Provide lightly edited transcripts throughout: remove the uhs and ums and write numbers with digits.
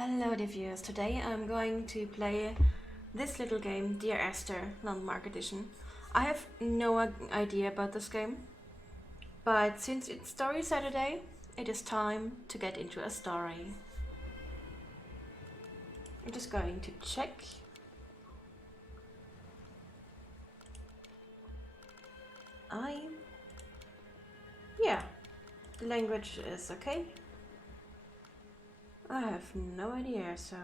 Hello dear viewers, today I'm going to play this little game, Dear Esther, Landmark Edition. I have no idea about this game, but since it's Story Saturday, it is time to get into a story. I'm just going to check. Yeah, the language is okay. I have no idea, so...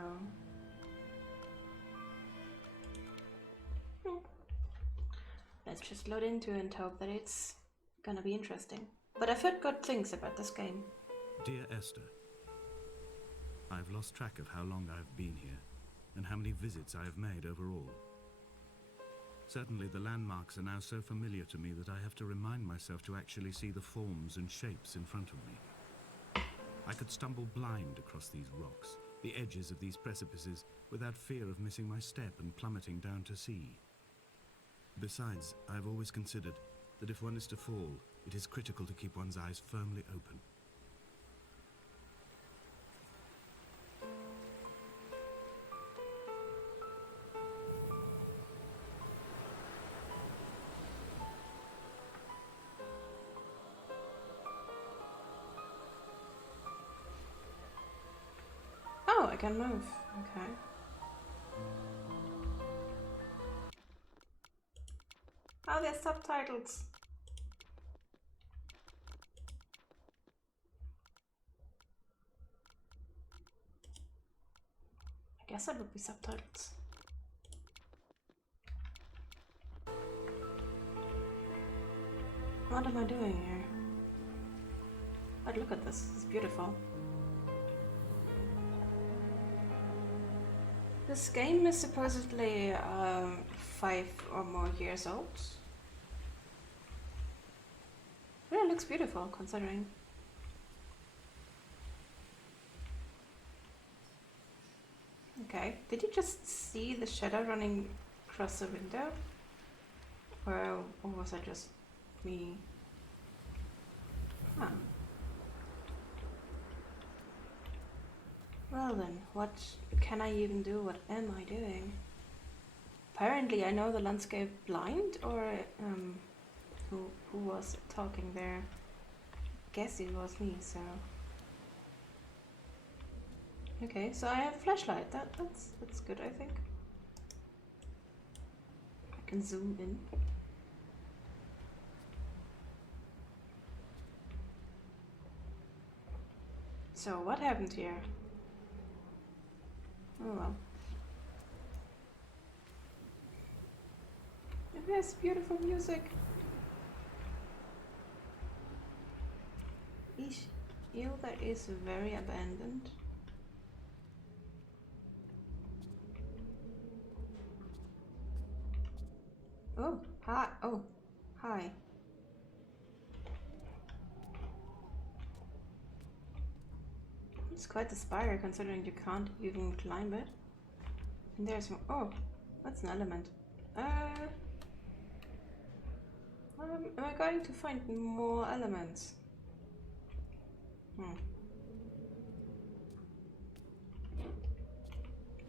Let's just load into it and hope that it's gonna be interesting. But I've heard good things about this game. Dear Esther, I've lost track of how long I've been here and how many visits I have made overall. Certainly the landmarks are now so familiar to me that I have to remind myself to actually see the forms and shapes in front of me. I could stumble blind across these rocks, the edges of these precipices, without fear of missing my step and plummeting down to sea. Besides, I've always considered that if one is to fall, it is critical to keep one's eyes firmly open. Oh, I can move. Okay. Oh, there's subtitles. I guess that would be subtitles. What am I doing here? But look at this, it's beautiful. This game is supposedly 5 or more years old. Yeah, it looks beautiful considering. Okay, did you just see the shadow running across the window? Or was that just me? Huh. Well then, what can I even do? What am I doing? Apparently I know the landscape blind, or who was talking there? Guess it was me, so... Okay, so I have a flashlight. That's good, I think. I can zoom in. So what happened here? Oh well. It has beautiful music. Ew, that is very abandoned. Oh, hi. Oh, hi. It's quite the spire considering you can't even climb it. And there's more. Oh, that's an element. Am I going to find more elements? Is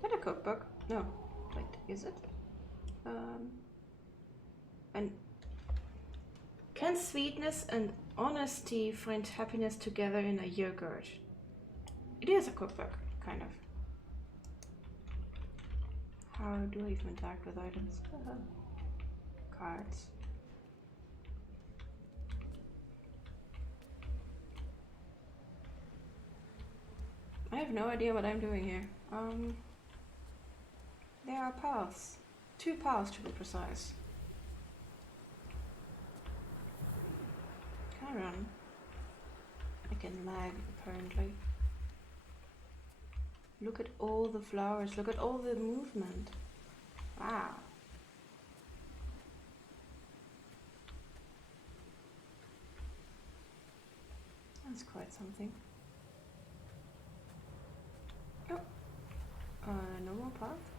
that a cookbook? No. Wait, is it? And can sweetness and honesty find happiness together in a yogurt? It is a cookbook, kind of. How do I even interact with items? Cards. I have no idea what I'm doing here. There are paths. 2 paths to be precise. Can I run? I can lag, apparently. Look at all the flowers, look at all the movement. Wow. That's quite something. Oh. No more path?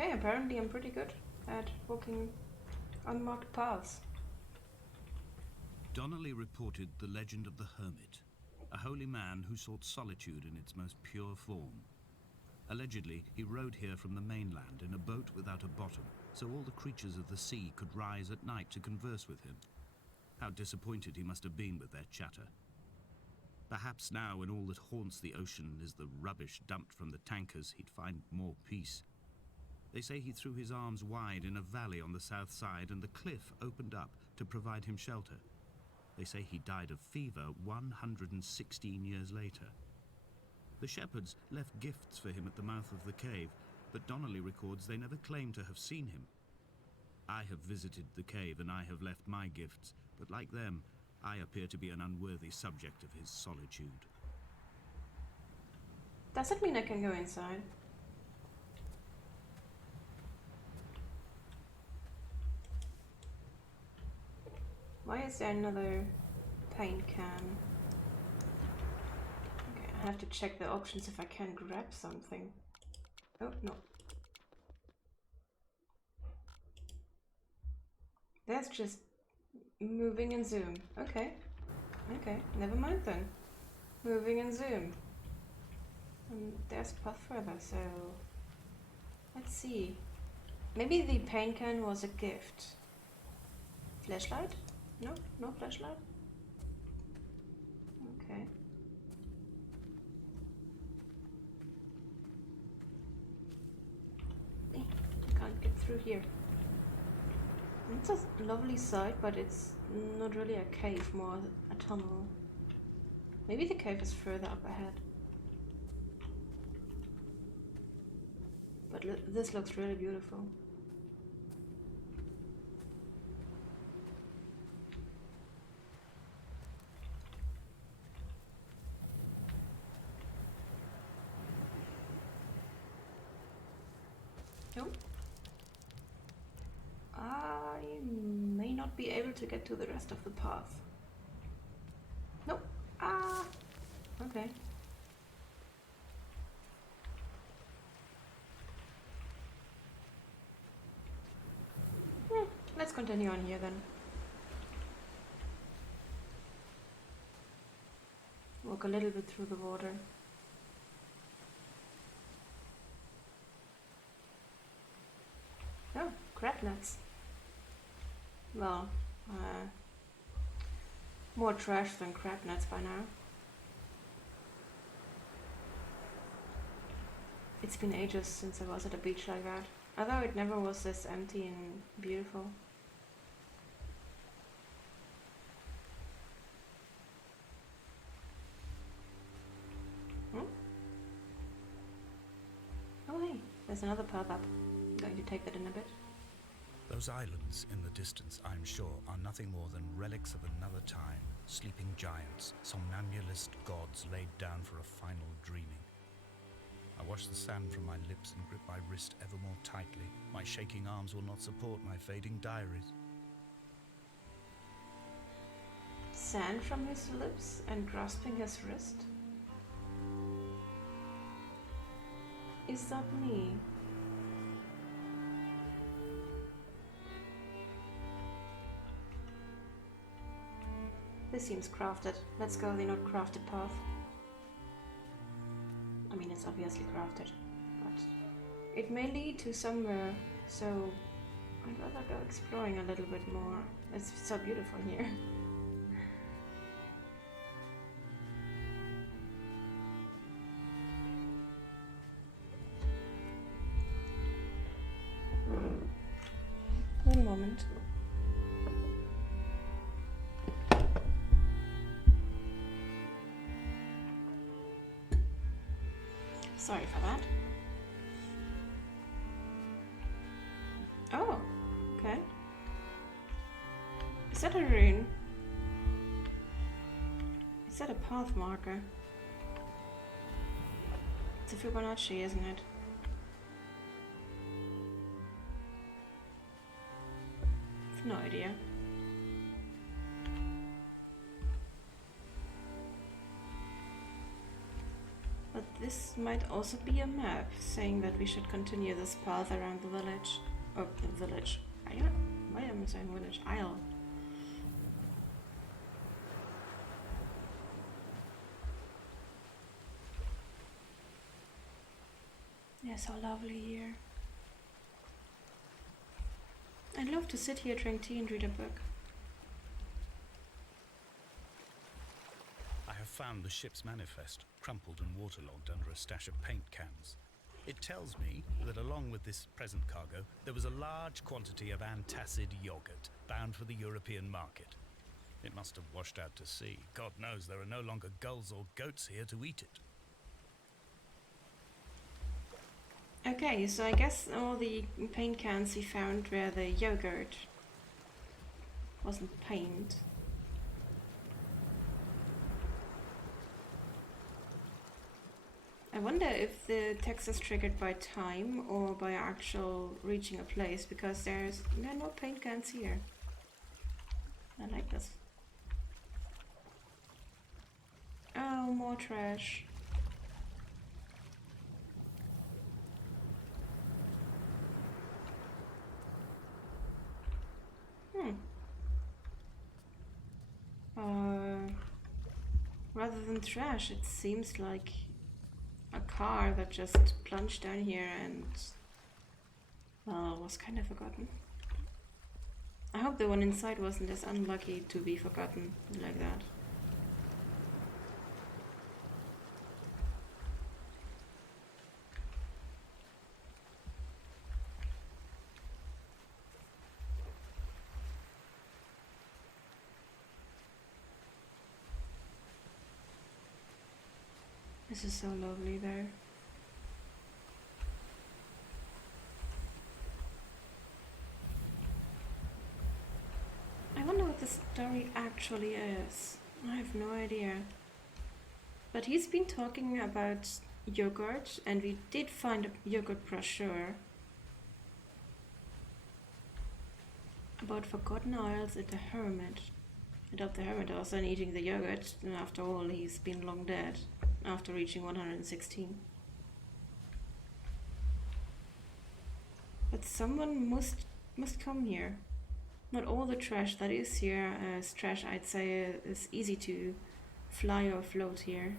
Okay, apparently I'm pretty good at walking unmarked paths. Donnelly reported the legend of the Hermit, a holy man who sought solitude in its most pure form. Allegedly, he rode here from the mainland in a boat without a bottom, so all the creatures of the sea could rise at night to converse with him. How disappointed he must have been with their chatter. Perhaps now, when all that haunts the ocean is the rubbish dumped from the tankers, he'd find more peace. They say he threw his arms wide in a valley on the south side, and the cliff opened up to provide him shelter. They say he died of fever 116 years later. The shepherds left gifts for him at the mouth of the cave, but Donnelly records they never claimed to have seen him. I have visited the cave and I have left my gifts, but like them, I appear to be an unworthy subject of his solitude. Does it mean I can go inside? Why is there another paint can? Okay, I have to check the options if I can grab something. Oh, no. That's just moving and zoom. Okay. Okay, never mind then. Moving and zoom. And there's a path further, so... Let's see. Maybe the paint can was a gift. Flashlight? No? No flashlight? Okay. I can't get through here. It's a lovely sight, but it's not really a cave, more a tunnel. Maybe the cave is further up ahead. But this looks really beautiful. Oh. I may not be able to get to the rest of the path. Nope. Ah! Okay. Let's continue on here then. Walk a little bit through the water. Oh, crab nuts. Well, more trash than crab nuts by now. It's been ages since I was at a beach like that. Although it never was this empty and beautiful. Hmm? Oh hey, there's another path up. I'm going to take that in a bit. Those islands in the distance, I'm sure, are nothing more than relics of another time, sleeping giants, somnambulist gods laid down for a final dreaming. I wash the sand from my lips and grip my wrist ever more tightly. My shaking arms will not support my fading diaries. Sand from his lips and grasping his wrist? Is that me? This seems crafted. Let's go the not crafted path. I mean, it's obviously crafted, but it may lead to somewhere, so I'd rather go exploring a little bit more. It's so beautiful here. One moment. Sorry for that. Oh, okay. Is that a rune? Is that a path marker? It's a Fibonacci, isn't it? I've no idea. But this might also be a map saying that we should continue this path around the village. Oh, the village. Why am I saying village? Isle. Yeah, so lovely here. I'd love to sit here, drink tea, and read a book. I have found the ship's manifest, crumpled and waterlogged under a stash of paint cans. It tells me that along with this present cargo, there was a large quantity of antacid yogurt bound for the European market. It must have washed out to sea. God knows there are no longer gulls or goats here to eat it. Okay, so I guess all the paint cans we found were the yogurt. Wasn't paint. I wonder if the text is triggered by time or by actual reaching a place, because there are no paint cans here. I like this. Oh, more trash. Rather than trash, it seems like a car that just plunged down here and, well, was kind of forgotten. I hope the one inside wasn't as unlucky to be forgotten like that. This is so lovely there. I wonder what the story actually is. I have no idea. But he's been talking about yogurt, and we did find a yogurt brochure about forgotten isles at the hermit. I doubt the hermit was then eating the yogurt, and after all, he's been long dead after reaching 116. But someone must come here. Not all the trash that is here is trash. I'd say is easy to fly or float here.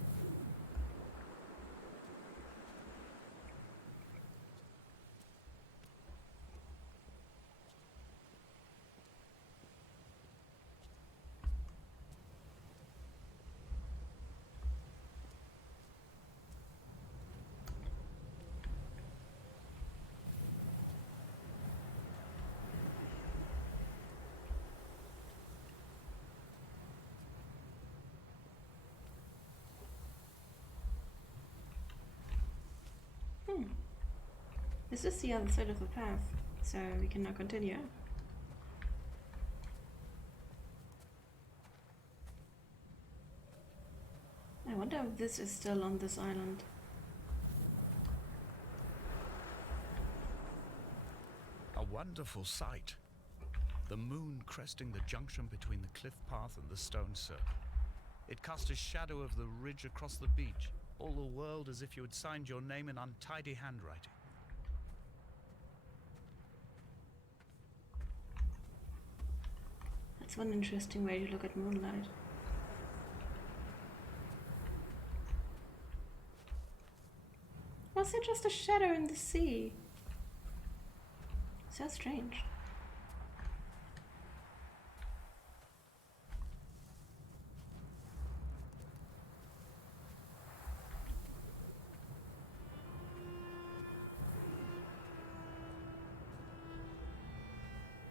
This is the other side of the path, so we can now continue. I wonder if this is still on this island. A wonderful sight. The moon cresting the junction between the cliff path and the stone cirque. It cast a shadow of the ridge across the beach, all the world as if you had signed your name in untidy handwriting. That's one interesting way to look at moonlight. Was it just a shadow in the sea? So strange.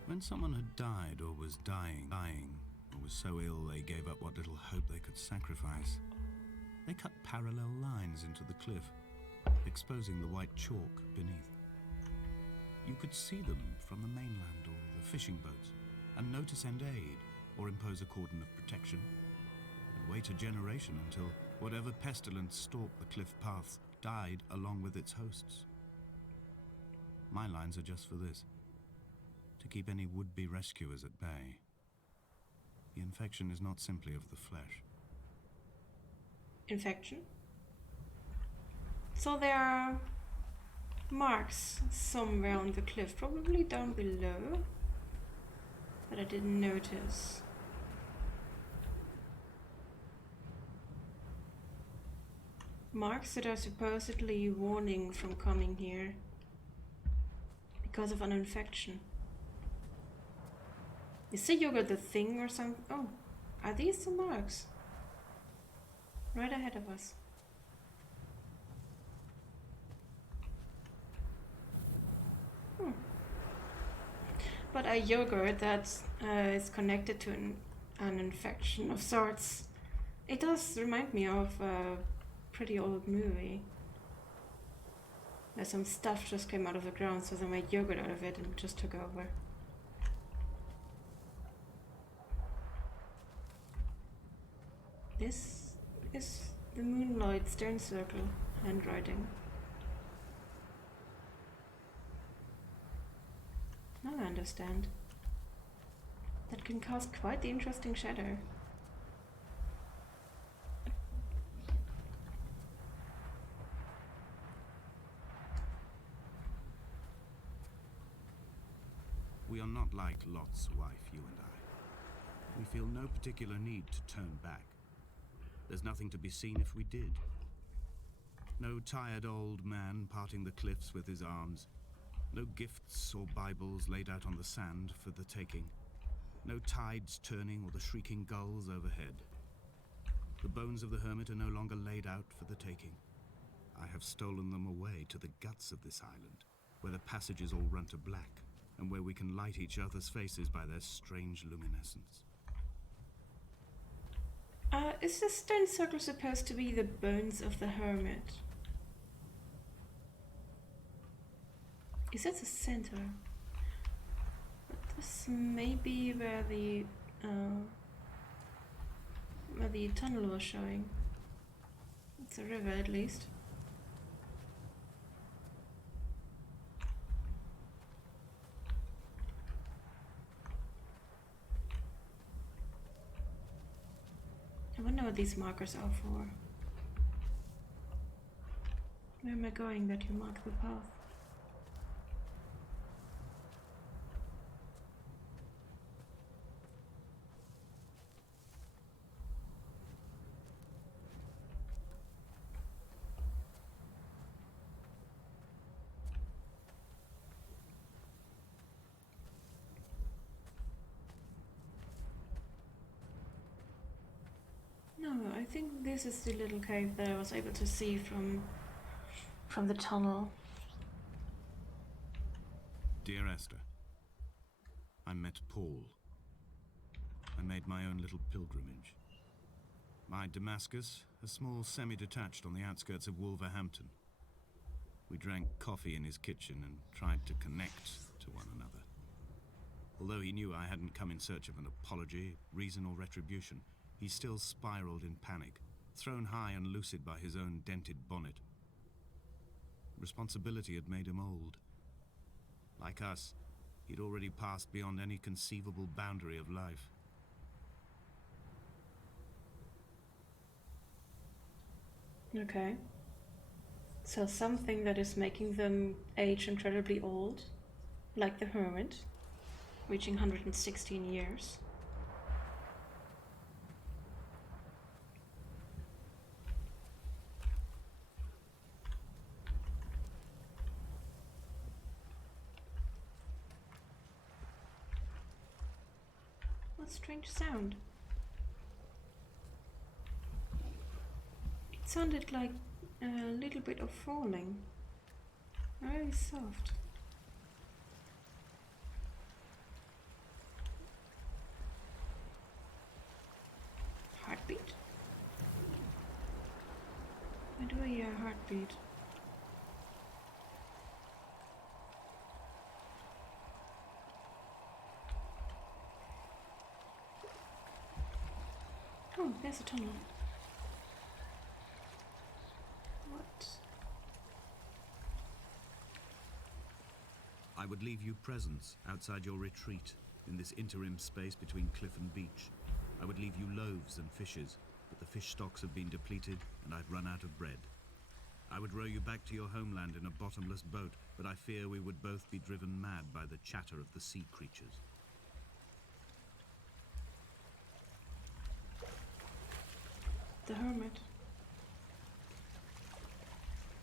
When someone had died or was dying, or was so ill they gave up what little hope they could sacrifice, they cut parallel lines into the cliff, exposing the white chalk beneath. You could see them from the mainland or the fishing boats, and know to send aid or impose a cordon of protection, and wait a generation until whatever pestilence stalked the cliff paths died along with its hosts. My lines are just for this: to keep any would-be rescuers at bay. The infection is not simply of the flesh. Infection? So there are marks somewhere on the cliff, probably down below, but I didn't notice. Marks that are supposedly warning from coming here because of an infection. Is the yogurt the thing or something? Oh, are these the marks? Right ahead of us. But a yogurt that is connected to an infection of sorts. It does remind me of a pretty old movie. Where some stuff just came out of the ground, so they made yogurt out of it and just took over. This is the Moonlight Stern Circle handwriting. Now I understand. That can cast quite the interesting shadow. We are not like Lot's wife, you and I. We feel no particular need to turn back. There's nothing to be seen if we did. No tired old man parting the cliffs with his arms. No gifts or Bibles laid out on the sand for the taking. No tides turning or the shrieking gulls overhead. The bones of the hermit are no longer laid out for the taking. I have stolen them away to the guts of this island, where the passages all run to black, and where we can light each other's faces by their strange luminescence. Is the stone circle supposed to be the bones of the hermit? Is that the center? But this may be where the tunnel was showing. It's a river at least. I wonder what these markers are for. Where am I going that you mark the path? No, I think this is the little cave that I was able to see from the tunnel. Dear Esther, I met Paul. I made my own little pilgrimage. My Damascus, a small semi-detached on the outskirts of Wolverhampton. We drank coffee in his kitchen and tried to connect to one another. Although he knew I hadn't come in search of an apology, reason or retribution, he still spiraled in panic, thrown high and lucid by his own dented bonnet. Responsibility had made him old. Like us, he'd already passed beyond any conceivable boundary of life. Okay. So something that is making them age incredibly old, like the hermit, reaching 116 years. What strange sound. It sounded like a little bit of falling. Very soft. Heartbeat? Why do I hear a heartbeat? Oh, there's a tunnel. What? I would leave you presents outside your retreat in this interim space between cliff and beach. I would leave you loaves and fishes, but the fish stocks have been depleted and I've run out of bread. I would row you back to your homeland in a bottomless boat, but I fear we would both be driven mad by the chatter of the sea creatures. The hermit.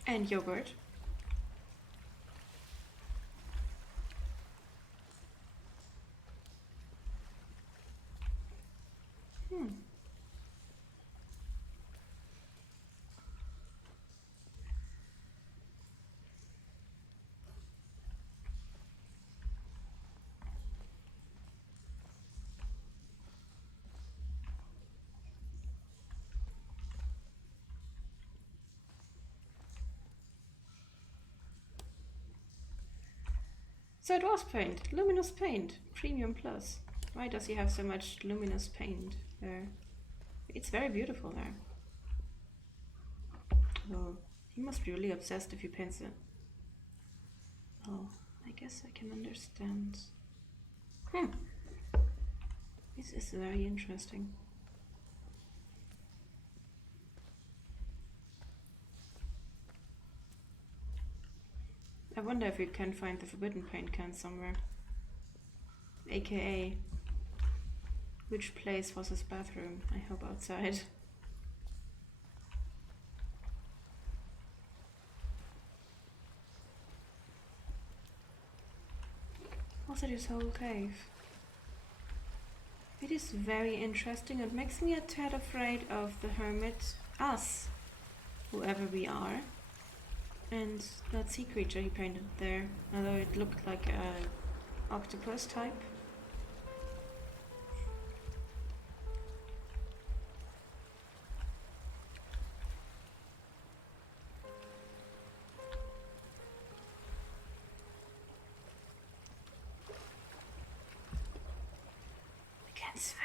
And yogurt. So it was paint. Luminous paint. Premium plus. Why does he have so much luminous paint there? It's very beautiful there. Oh, he must be really obsessed if he paints it. Oh, I guess I can understand. This is very interesting. I wonder if we can find the forbidden paint can somewhere. AKA, which place was his bathroom? I hope outside. Was it his whole cave? It is very interesting. It makes me a tad afraid of the hermit, us, whoever we are, and that sea creature he painted there, although it looked like a octopus type. I can't swim.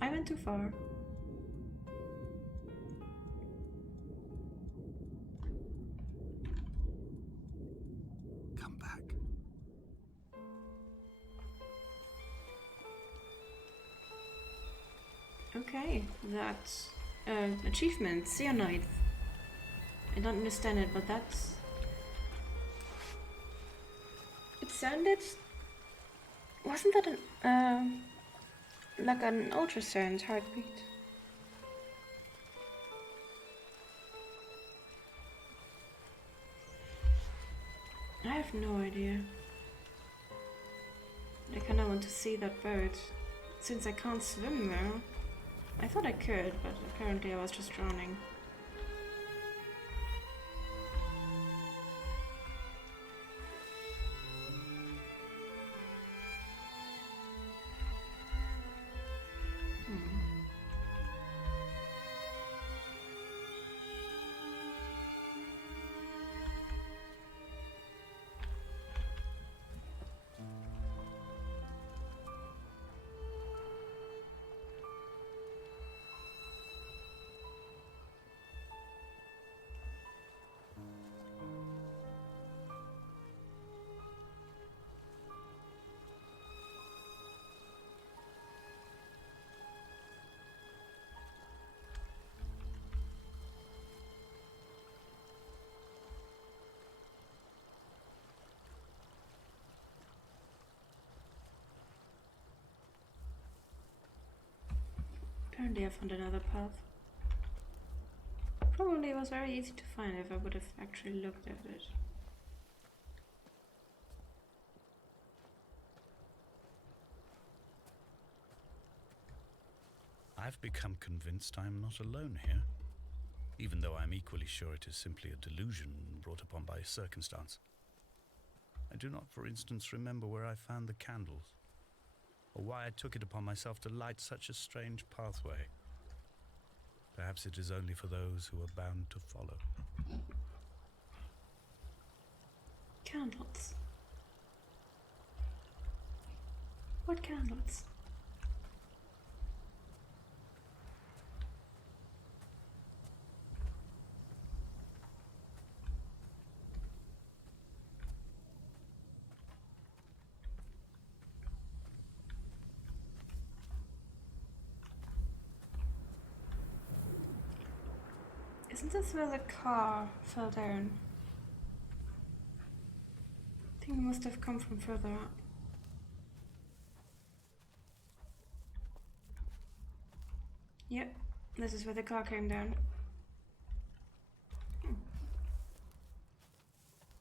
I went too far. Come back. Okay, that's achievement, Cyanide. I don't understand it, but that's... It sounded... Wasn't that an, like an ultrasound heartbeat? I have no idea. I kinda want to see that bird. Since I can't swim there, I thought I could, but apparently I was just drowning. Apparently I found another path. Probably it was very easy to find if I would have actually looked at it. I've become convinced I am not alone here, even though I'm equally sure it is simply a delusion brought upon by circumstance. I do not, for instance, remember where I found the candles, or why I took it upon myself to light such a strange pathway. Perhaps it is only for those who are bound to follow. Candles. What candles? Isn't this where the car fell down? I think it must have come from further up. Yep, this is where the car came down.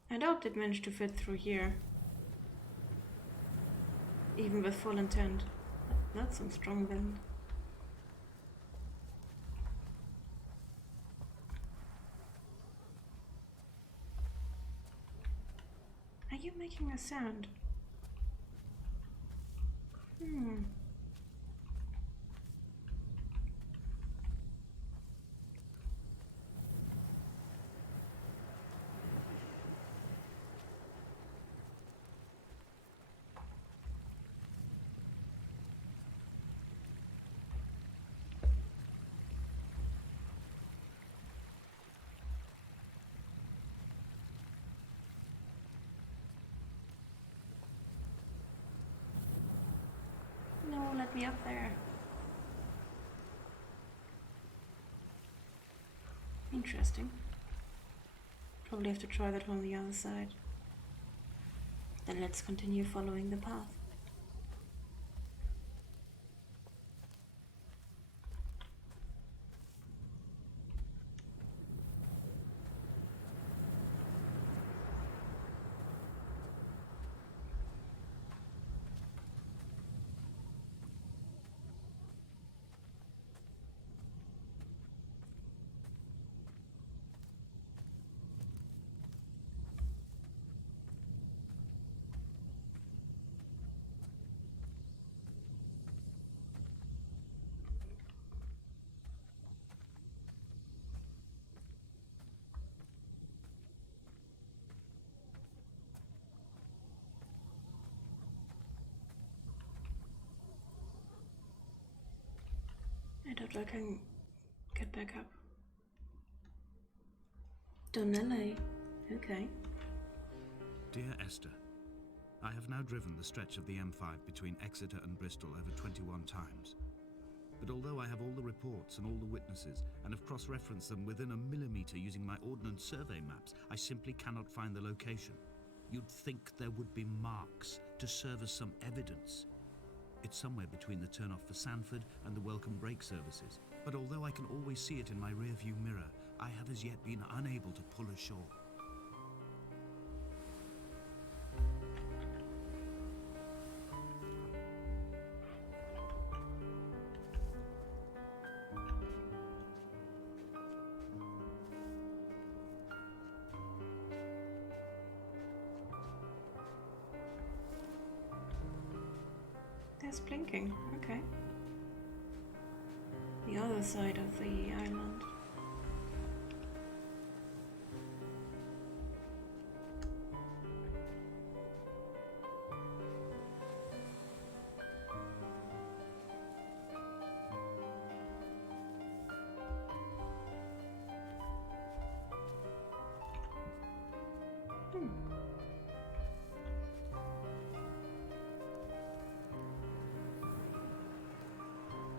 I doubt it managed to fit through here. Even with full intent. That's some strong wind. Are you making a sound? No, let me up there. Interesting. Probably have to try that on the other side. Then let's continue following the path. I doubt I can get back up. Donnelly. Okay. Dear Esther, I have now driven the stretch of the M5 between Exeter and Bristol over 21 times. But although I have all the reports and all the witnesses, and have cross-referenced them within a millimetre using my Ordnance Survey maps, I simply cannot find the location. You'd think there would be marks to serve as some evidence. It's somewhere between the turn-off for Sanford and the welcome brake services. But although I can always see it in my rear-view mirror, I have as yet been unable to pull ashore. There's blinking. Okay. The other side of the island.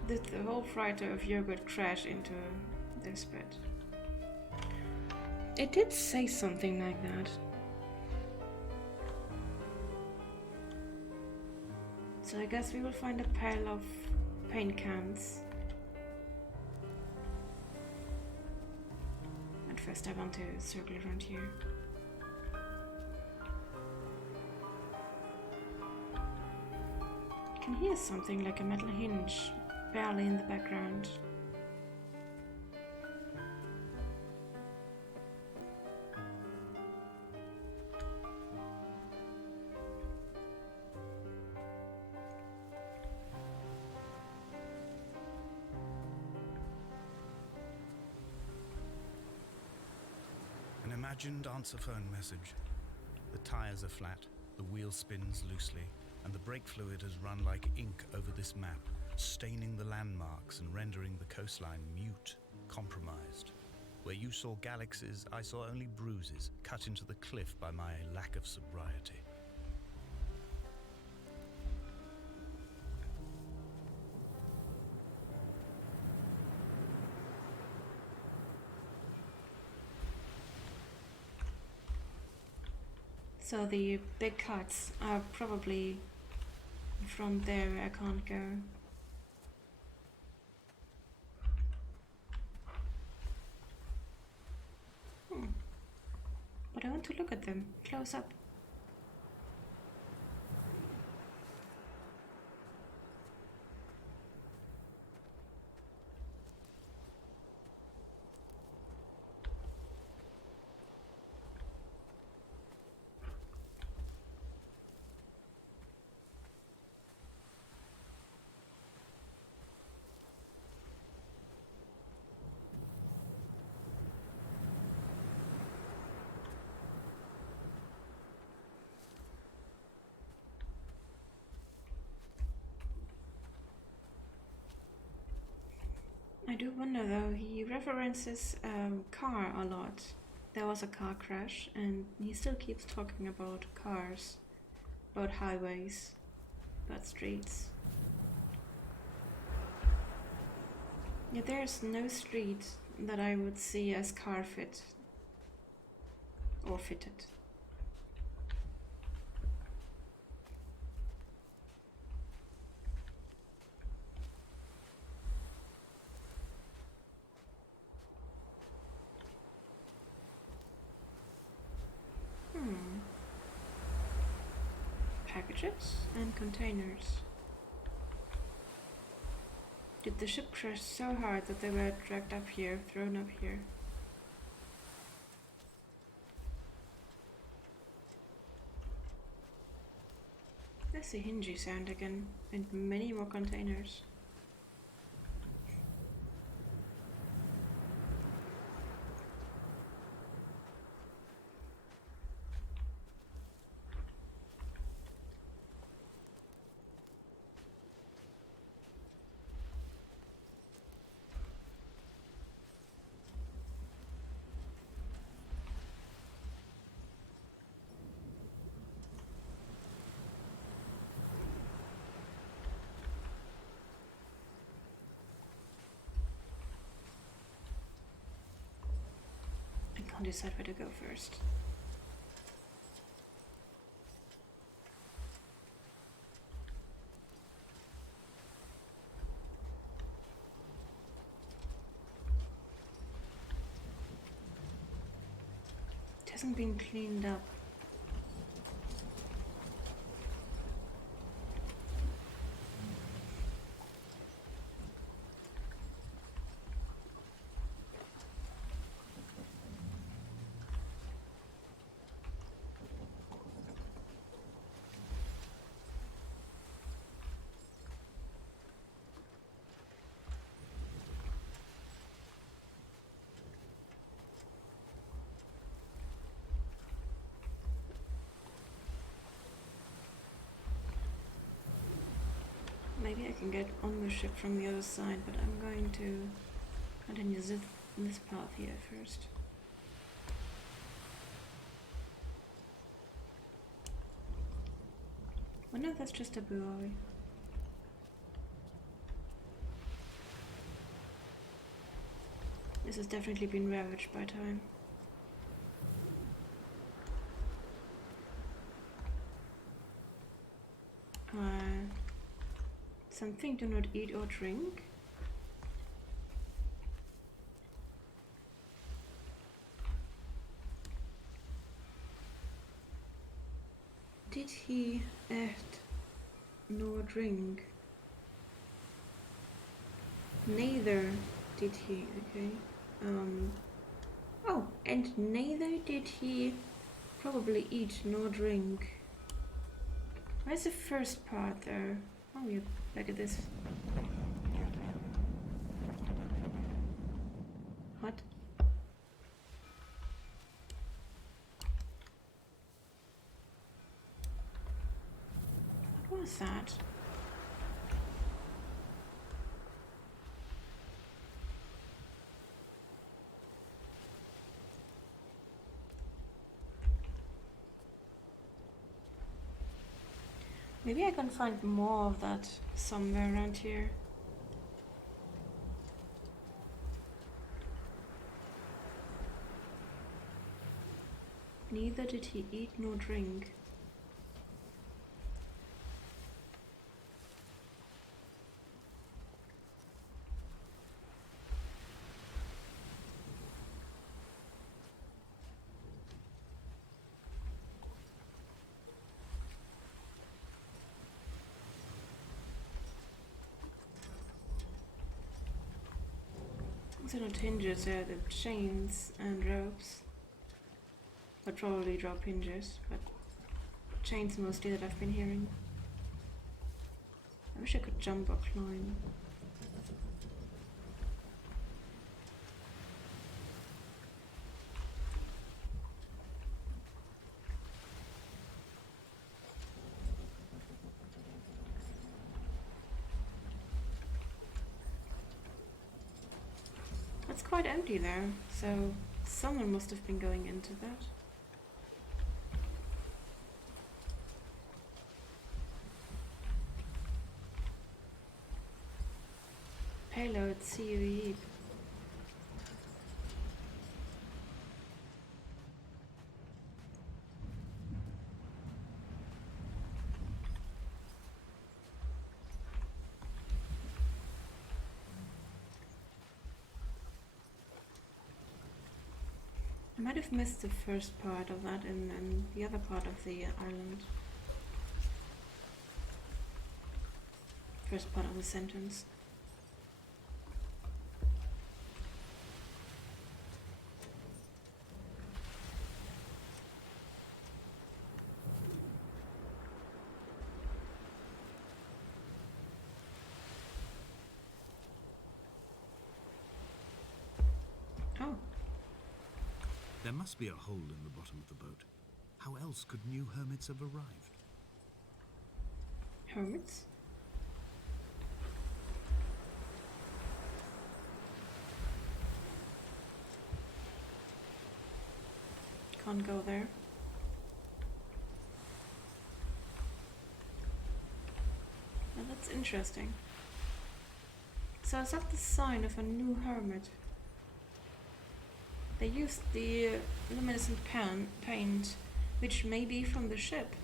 Did the whole freighter of yogurt crash into this bit? It did say something like that. So I guess we will find a pile of paint cans. At first I want to circle around here. I can hear something like a metal hinge barely in the background. An imagined answer phone message. The tires are flat, the wheel spins loosely, and the brake fluid has run like ink over this map, staining the landmarks and rendering the coastline mute, compromised. Where you saw galaxies, I saw only bruises cut into the cliff by my lack of sobriety. So the big cuts are probably from there where I can't go. But I want to look at them close up. I do wonder though, he references car a lot. There was a car crash and he still keeps talking about cars, about highways, about streets. Yet there's no street that I would see as car fit or fitted. Packages and containers. Did the ship crash so hard that they were dragged up here, thrown up here? There's the hingy sound again, and many more containers. I can't decide where to go first. It hasn't been cleaned up. Maybe I can get on the ship from the other side, but I'm going to continue this path here first. Oh no, that's just a buoy. This has definitely been ravaged by time. Something do not eat or drink. Did he eat nor drink? Neither did he, okay. Oh, and neither did he probably eat nor drink. Where's the first part there? Oh, yeah, look at this. What? What was that? Maybe I can find more of that somewhere around here. Neither did he eat nor drink. These are not hinges, they're the chains and ropes. I'd probably drop hinges, but chains mostly that I've been hearing. I wish I could jump or climb. It's quite empty there, so someone must have been going into that. Payload CUE. I might have missed the first part of that in the other part of the island. First part of the sentence. Oh. There must be a hole in the bottom of the boat. How else could new hermits have arrived? Hermits? Can't go there. Now that's interesting. So is that the sign of a new hermit? They used the luminescent paint, which may be from the ship.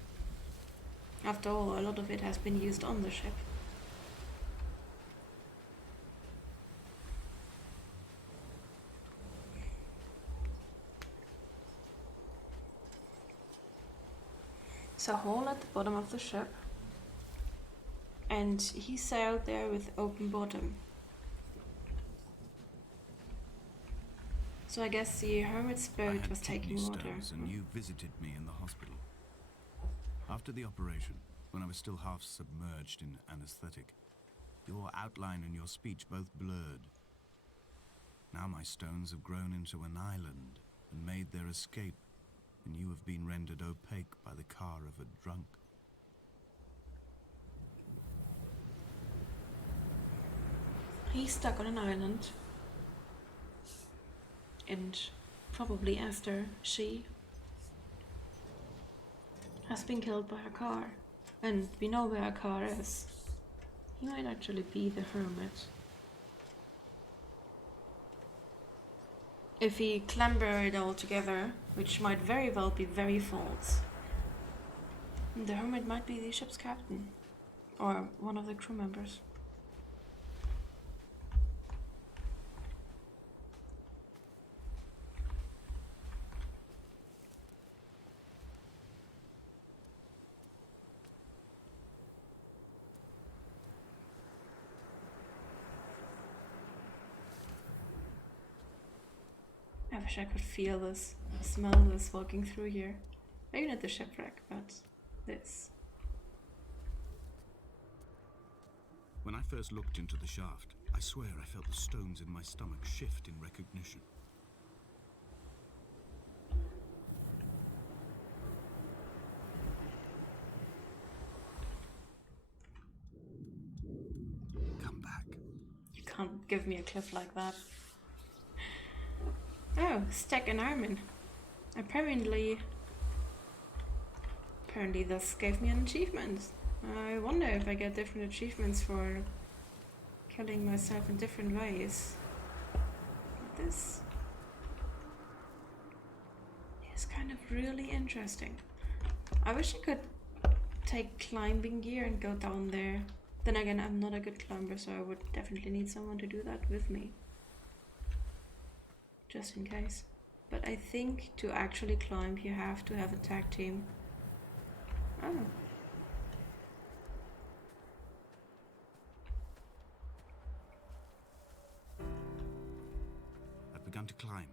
After all, a lot of it has been used on the ship. So, hole at the bottom of the ship, and he sailed there with open bottom. So I guess the hermit's boat was taking water. And you visited me in the hospital. After the operation, when I was still half submerged in anesthetic, your outline and your speech both blurred. Now my stones have grown into an island and made their escape, and you have been rendered opaque by the car of a drunk. He's stuck on an island. And probably Esther, she has been killed by a car. And we know where a car is. He might actually be the hermit. If he clamber it all together, which might very well be very false, the hermit might be the ship's captain. Or one of the crew members. I wish I could feel this, smell this walking through here. Maybe not the shipwreck, but this. When I first looked into the shaft, I swear I felt the stones in my stomach shift in recognition. Come back. You can't give me a cliff like that. Oh, stack and Armin. Apparently this gave me an achievement. I wonder if I get different achievements for killing myself in different ways. Like this. is kind of really interesting. I wish I could take climbing gear and go down there. Then again, I'm not a good climber, so I would definitely need someone to do that with me. Just in case. But I think to actually climb, you have to have a tag team. Oh. I've begun to climb,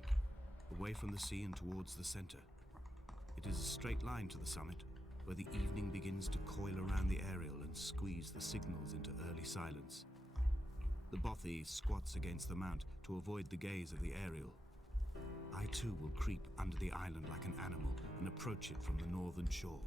away from the sea and towards the center. It is a straight line to the summit, where the evening begins to coil around the aerial and squeeze the signals into early silence. The bothy squats against the mount to avoid the gaze of the aerial. I too will creep under the island like an animal and approach it from the northern shore.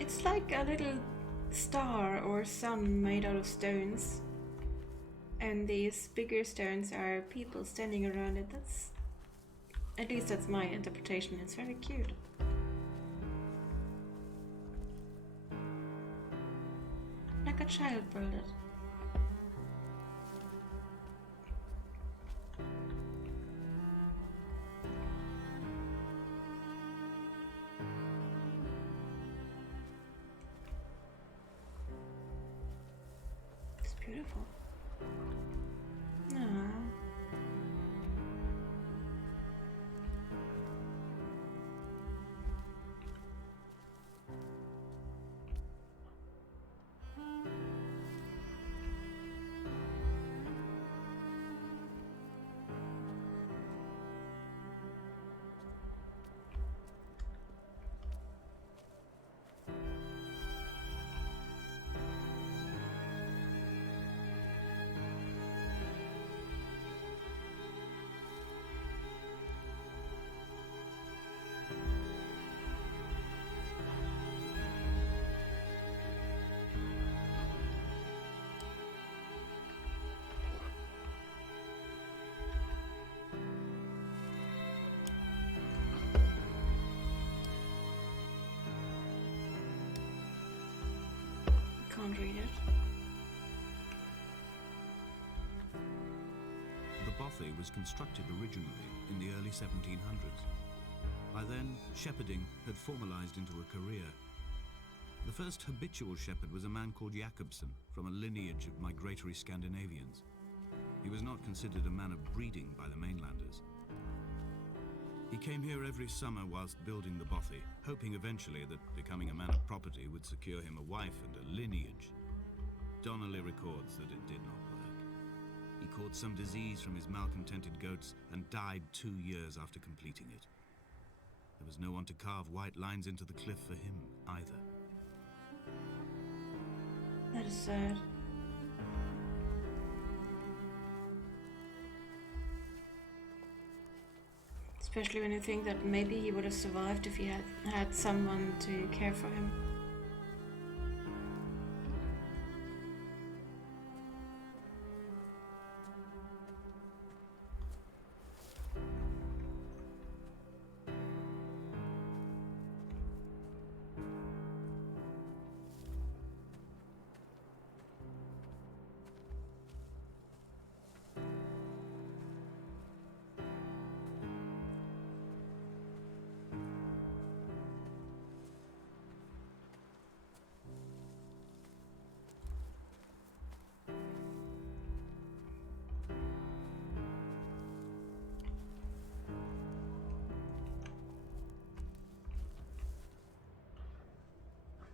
It's like a little star or sun made out of stones. And these bigger stones are people standing around it. At least that's my interpretation. It's very cute. Like a child built it. It's beautiful. Aww. Can't read it. The bothy was constructed originally in the early 1700s. By then, shepherding had formalized into a career. The first habitual shepherd was a man called Jakobsen, from a lineage of migratory Scandinavians. He was not considered a man of breeding by the mainlanders. He came here every summer whilst building the bothy, hoping eventually that becoming a man of property would secure him a wife and a lineage. Donnelly records that it did not work. He caught some disease from his malcontented goats and died 2 years after completing it. There was no one to carve white lines into the cliff for him either. That is sad. Especially when you think that maybe he would have survived if he had had someone to care for him.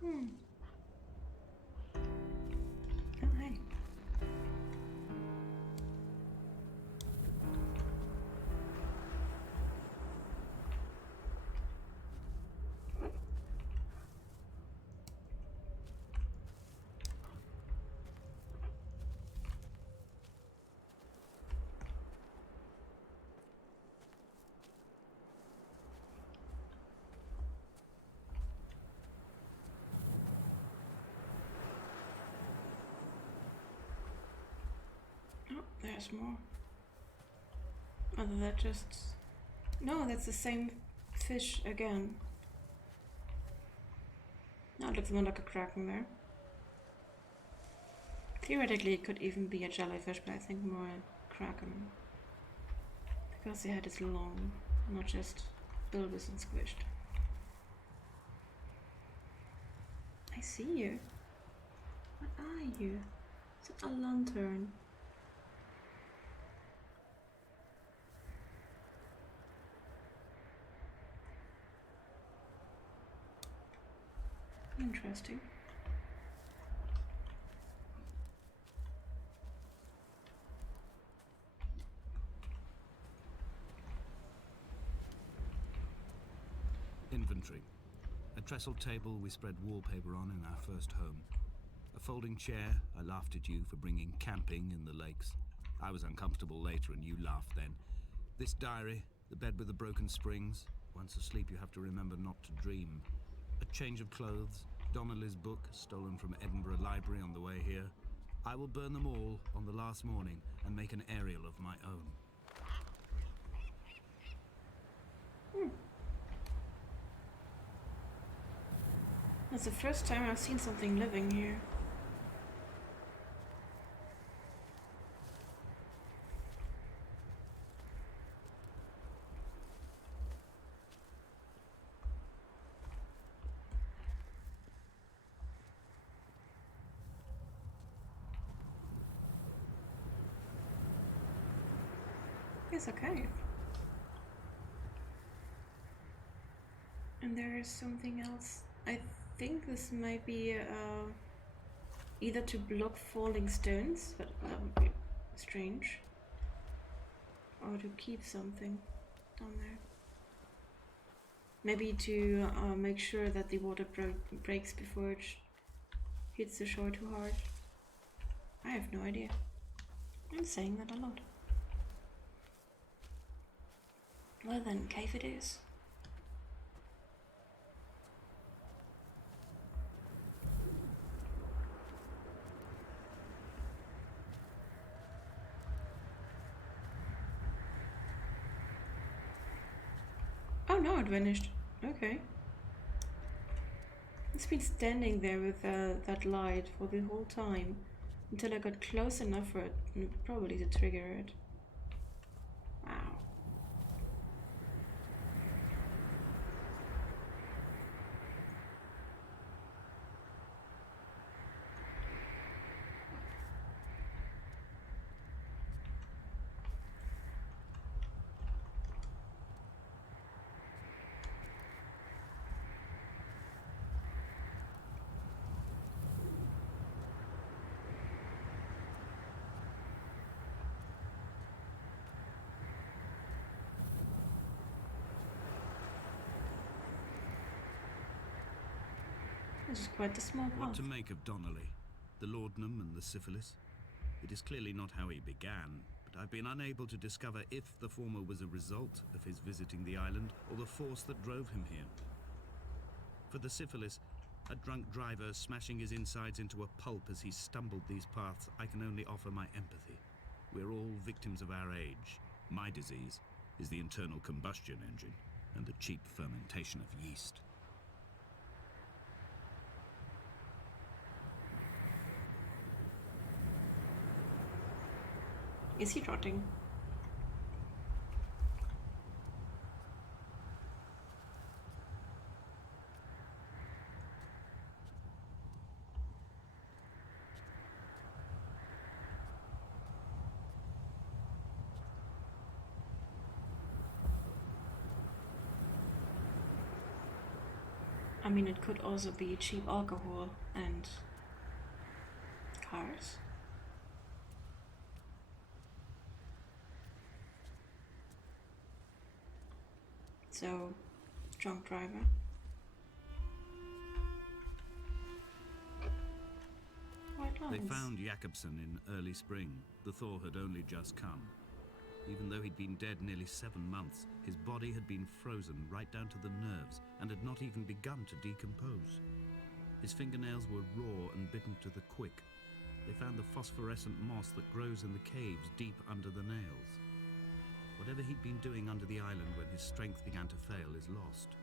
Oh, hey. There's more. Other that just... No, that's the same fish again. No, it looks more like a kraken there. Theoretically, it could even be a jellyfish, but I think more a kraken. Because the head is long, not just bulbous and squished. I see you. What are you? Is it a lantern? Interesting. Inventory. A trestle table we spread wallpaper on in our first home. A folding chair. I laughed at you for bringing camping in the lakes. I was uncomfortable later and you laughed then. This diary, the bed with the broken springs. Once asleep you have to remember not to dream. A change of clothes. Donnelly's book, stolen from Edinburgh Library on the way here. I will burn them all on the last morning and make an aerial of my own. That's the first time I've seen something living here. It's a cave. And there is something else. I think this might be either to block falling stones, but that would be strange, or to keep something down there. Maybe to make sure that the water breaks before it hits the shore too hard. I have no idea. I'm saying that a lot. Well then, cave it is. Oh no, it vanished. Okay. It's been standing there with that light for the whole time until I got close enough for it, probably to trigger it. Wow. This is quite the small path. What to make of Donnelly, the laudanum and the syphilis? It is clearly not how he began, but I've been unable to discover if the former was a result of his visiting the island or the force that drove him here. For the syphilis, a drunk driver smashing his insides into a pulp as he stumbled these paths, I can only offer my empathy. We're all victims of our age. My disease is the internal combustion engine and the cheap fermentation of yeast. Is he rotting? I mean, it could also be cheap alcohol and cars. So, drunk driver. White lines. They found Jakobsen in early spring. The thaw had only just come. Even though he'd been dead nearly 7 months, his body had been frozen right down to the nerves and had not even begun to decompose. His fingernails were raw and bitten to the quick. They found the phosphorescent moss that grows in the caves deep under the nails. Whatever he'd been doing under the island when his strength began to fail is lost.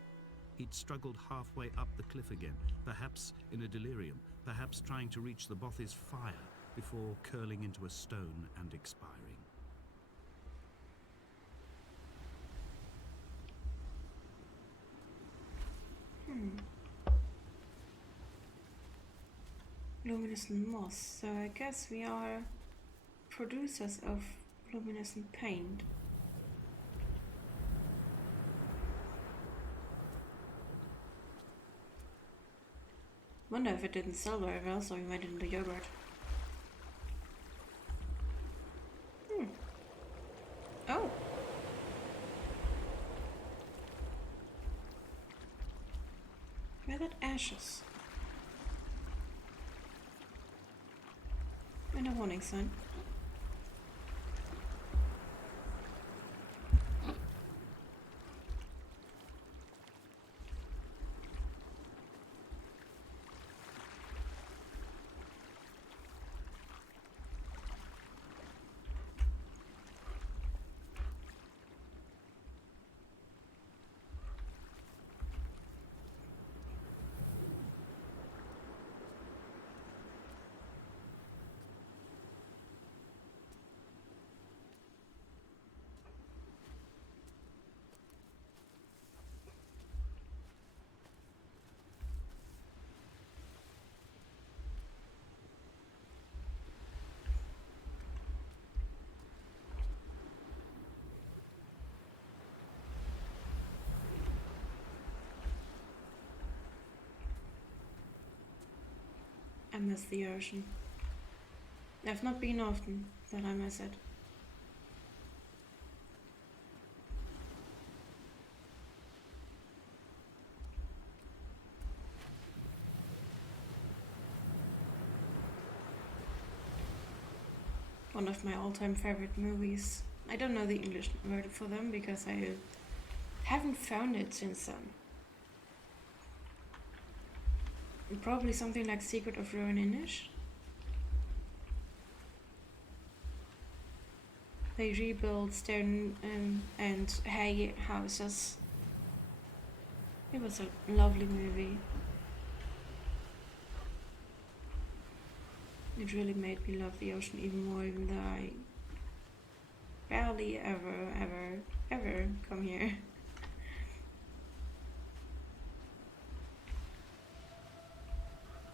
He'd struggled halfway up the cliff again, perhaps in a delirium, perhaps trying to reach the Bothy's fire before curling into a stone and expiring. Luminescent moss. So I guess we are producers of luminescent paint. Wonder if it didn't sell very well, so we made it into yogurt. Oh! Where that ashes? And a warning sign. I miss the ocean. I've not been often, but I miss it. One of my all-time favorite movies. I don't know the English word for them because I haven't found it since then. Probably something like Secret of Ronin-ish. They rebuilt stone and hay houses. It was a lovely movie. It really made me love the ocean even more, even though I barely ever come here.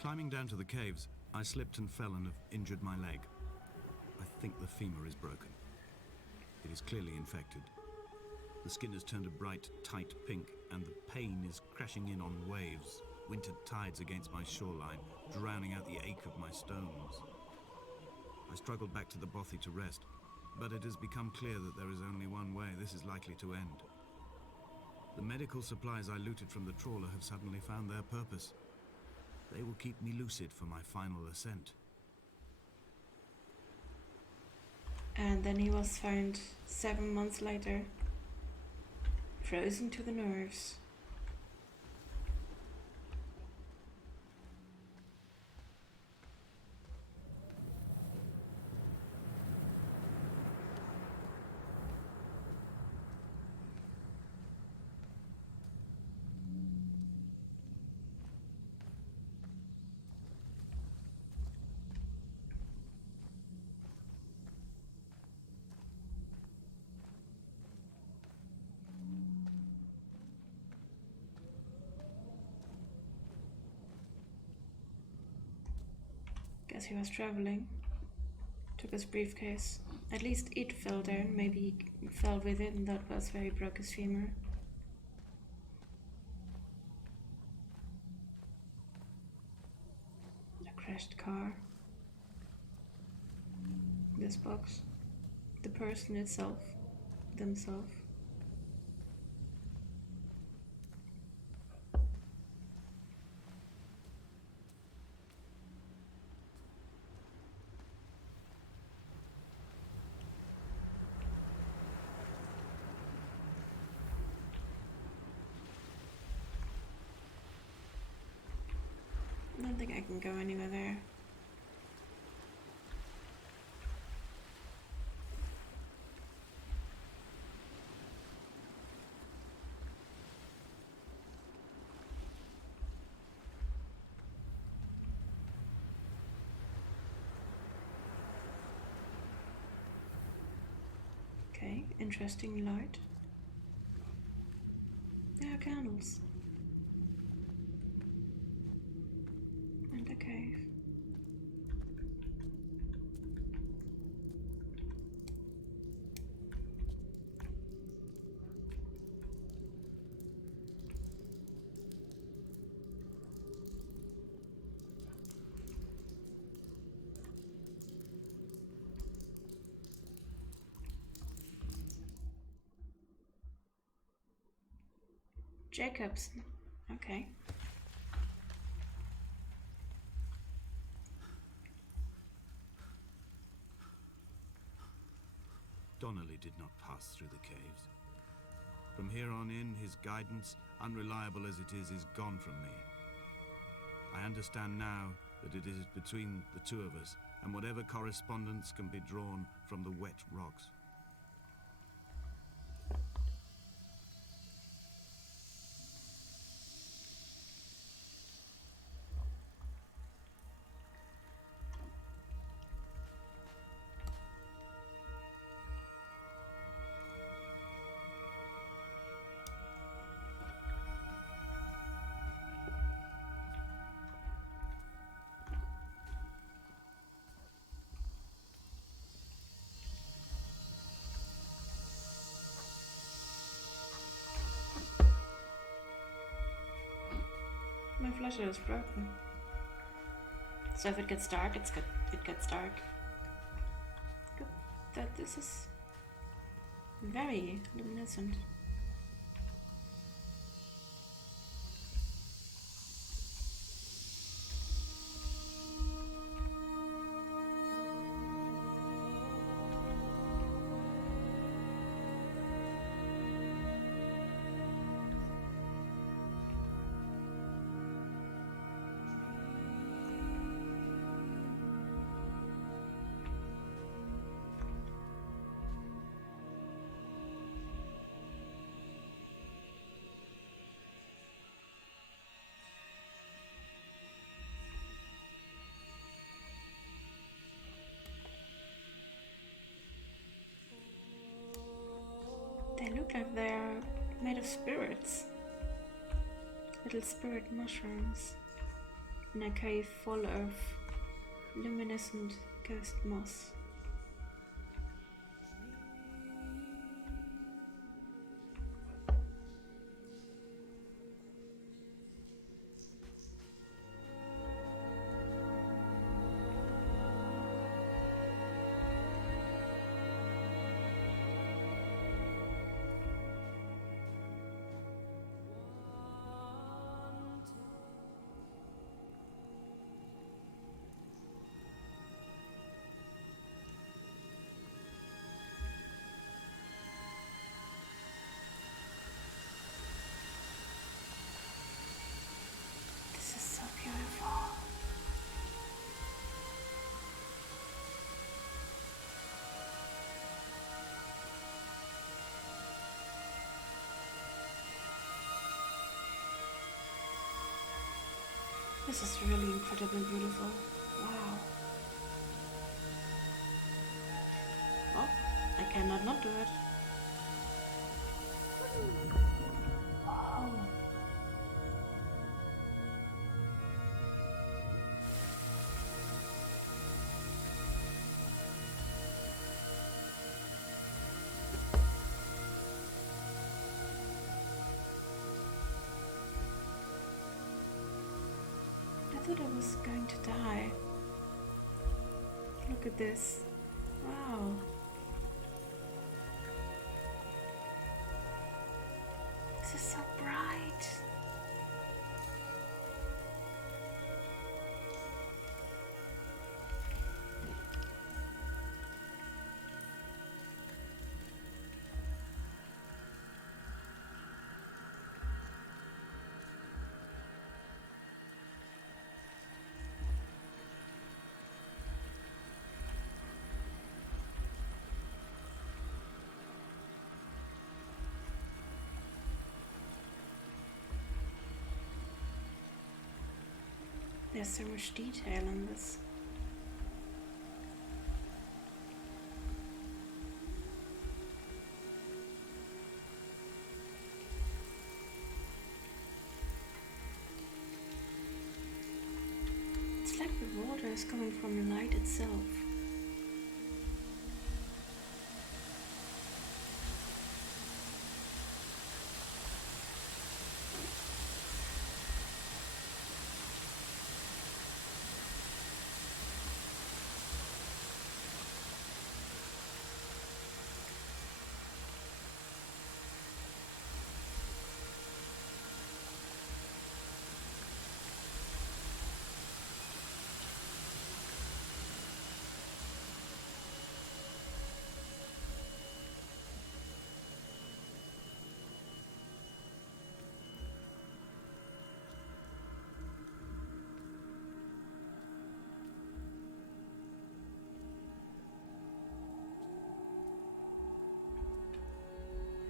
Climbing down to the caves, I slipped and fell and have injured my leg. I think the femur is broken. It is clearly infected. The skin has turned a bright, tight pink, and the pain is crashing in on waves, wintered tides against my shoreline, drowning out the ache of my stones. I struggled back to the bothy to rest, but it has become clear that there is only one way this is likely to end. The medical supplies I looted from the trawler have suddenly found their purpose. They will keep me lucid for my final ascent. And then he was found 7 months later, frozen to the nerves. Guess he was traveling. Took his briefcase. At least it fell down. Maybe he fell with it, and that was where he broke his femur. A crashed car. This box. The person itself. Themselves. I don't think I can go anywhere there. interesting light. There are candles. And a cave. Jacobson. Okay. Donnelly did not pass through the caves. From here on in, his guidance, unreliable as it is gone from me. I understand now that it is between the two of us, and whatever correspondence can be drawn from the wet rocks. My flasher is broken. So if it gets dark, it gets dark. Good that this is very luminescent. They look like they're made of spirits. Little spirit mushrooms in a cave full of luminescent ghost moss. This is so beautiful. This is really incredibly beautiful. Wow. Well, I cannot not do it. Wow. I thought I was going to die. Look at this. Wow. This is so bright. There's so much detail in this. is coming from light itself.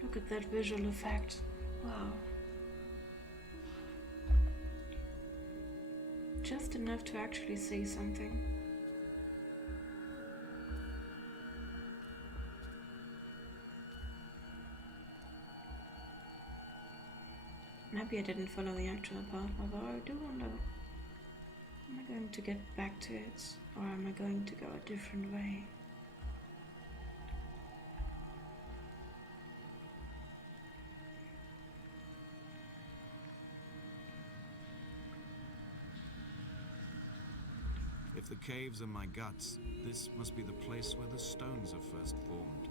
Look at that visual effect. Wow. Just enough to actually see something. Maybe I didn't follow the actual path, although I do wonder, am I going to get back to it, or am I going to go a different way? If the caves are my guts, this must be the place where the stones are first formed.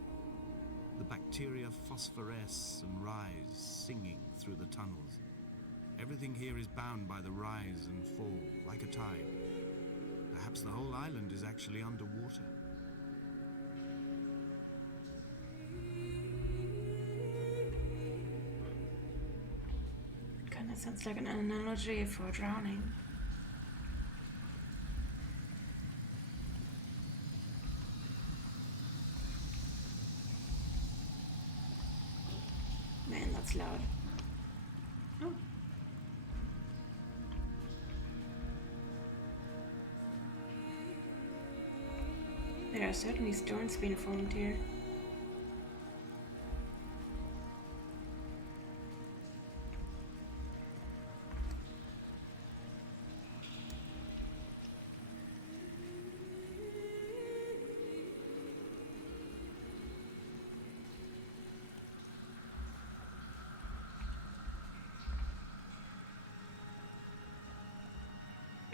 The bacteria phosphoresce and rise, singing through the tunnels. Everything here is bound by the rise and fall, like a tide. Perhaps the whole island is actually underwater. Kinda sounds like an analogy for drowning. Man, that's loud. Oh. There are certainly stones being formed here.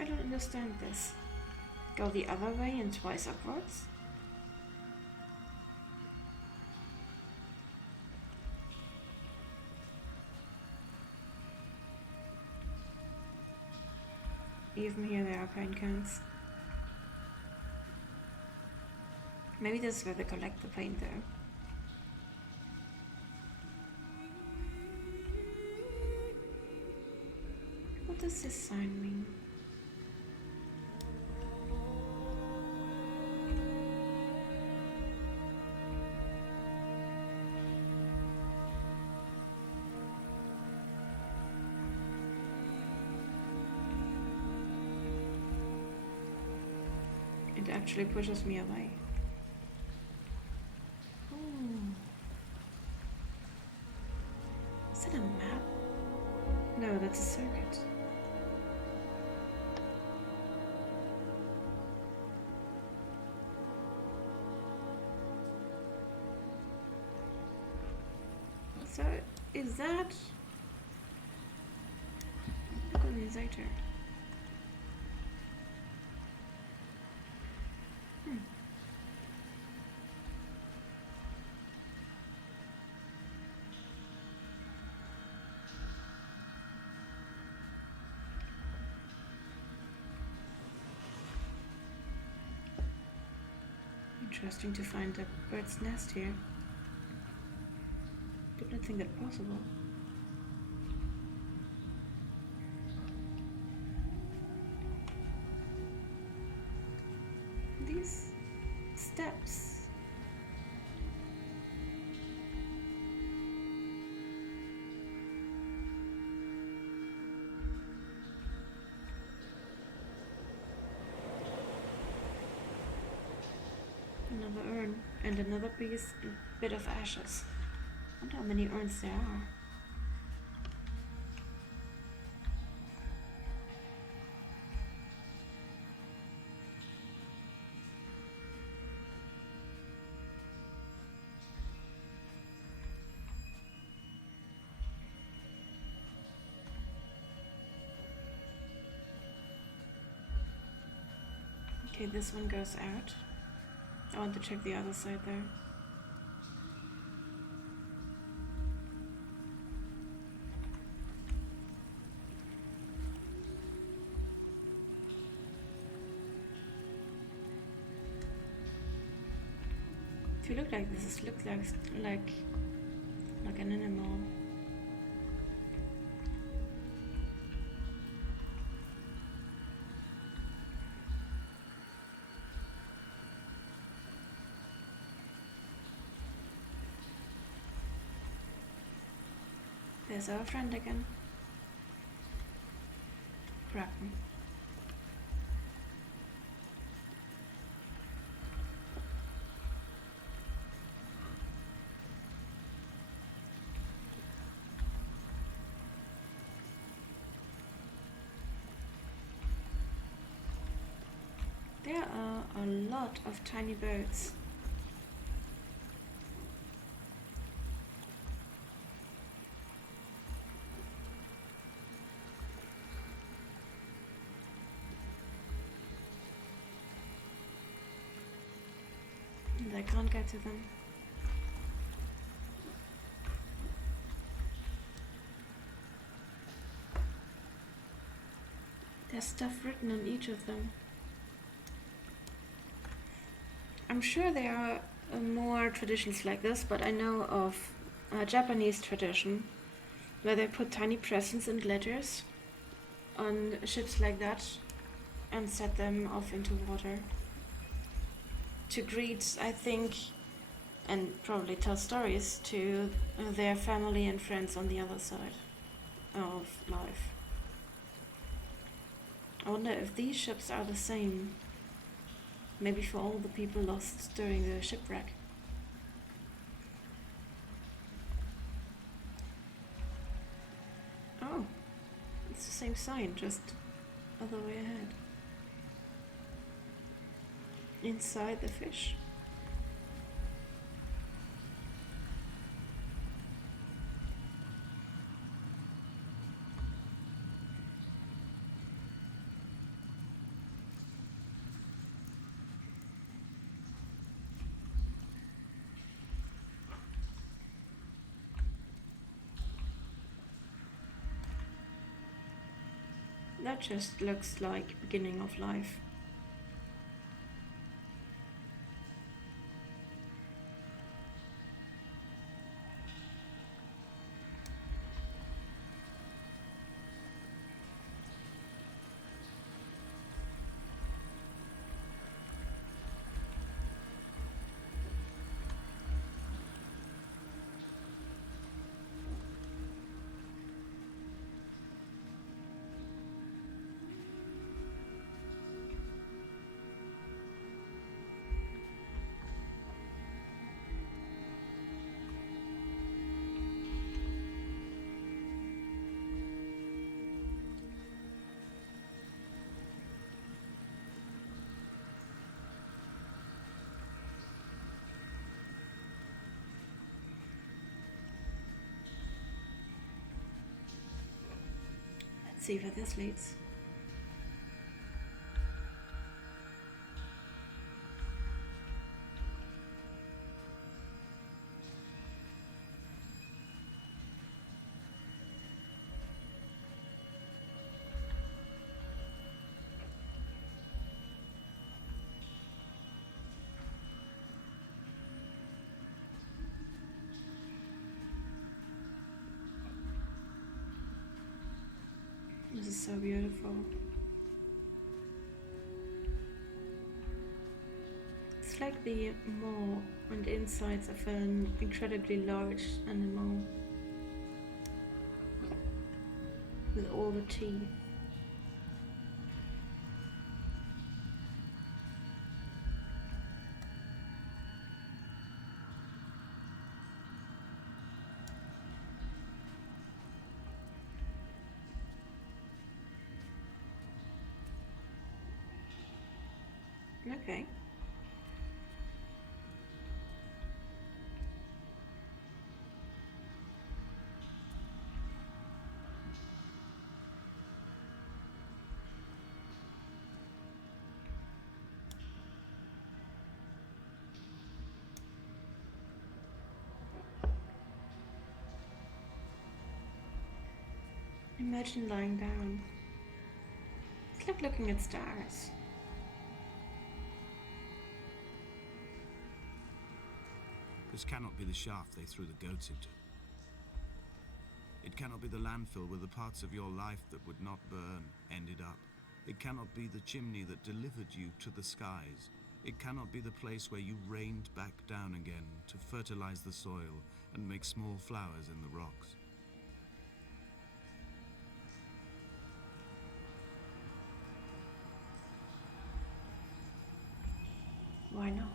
I don't understand this. Go the other way and twice upwards? Even here there are paint cans. Maybe this is where they collect the paint though. What does this sign mean? It actually pushes me away. Ooh. Is that a map? No, that's a circuit. So, is that organizer? Interesting to find a bird's nest here. Did not think that possible. These steps. Another urn and another bit of ashes. I wonder how many urns there are. Okay, this one goes out. I want to check the other side there. If you look like this, it looks like an animal. There's our friend again. Grab him. There are a lot of tiny birds. And I can't get to them. There's stuff written on each of them. I'm sure there are more traditions like this, but I know of a Japanese tradition where they put tiny presents and letters on ships like that and set them off into water to greet, I think, and probably tell stories to their family and friends on the other side of life. I wonder if these ships are the same. Maybe for all the people lost during the shipwreck. Oh, it's the same sign, just other way ahead. Inside the fish. That just looks like beginning of life. Let's see where this leads. This is so beautiful. It's like the maw and insides of an incredibly large animal with all the teeth. Okay. Imagine lying down. It's like looking at stars. This cannot be the shaft they threw the goats into. It cannot be the landfill where the parts of your life that would not burn ended up. It cannot be the chimney that delivered you to the skies. It cannot be the place where you rained back down again to fertilize the soil and make small flowers in the rocks. Why not?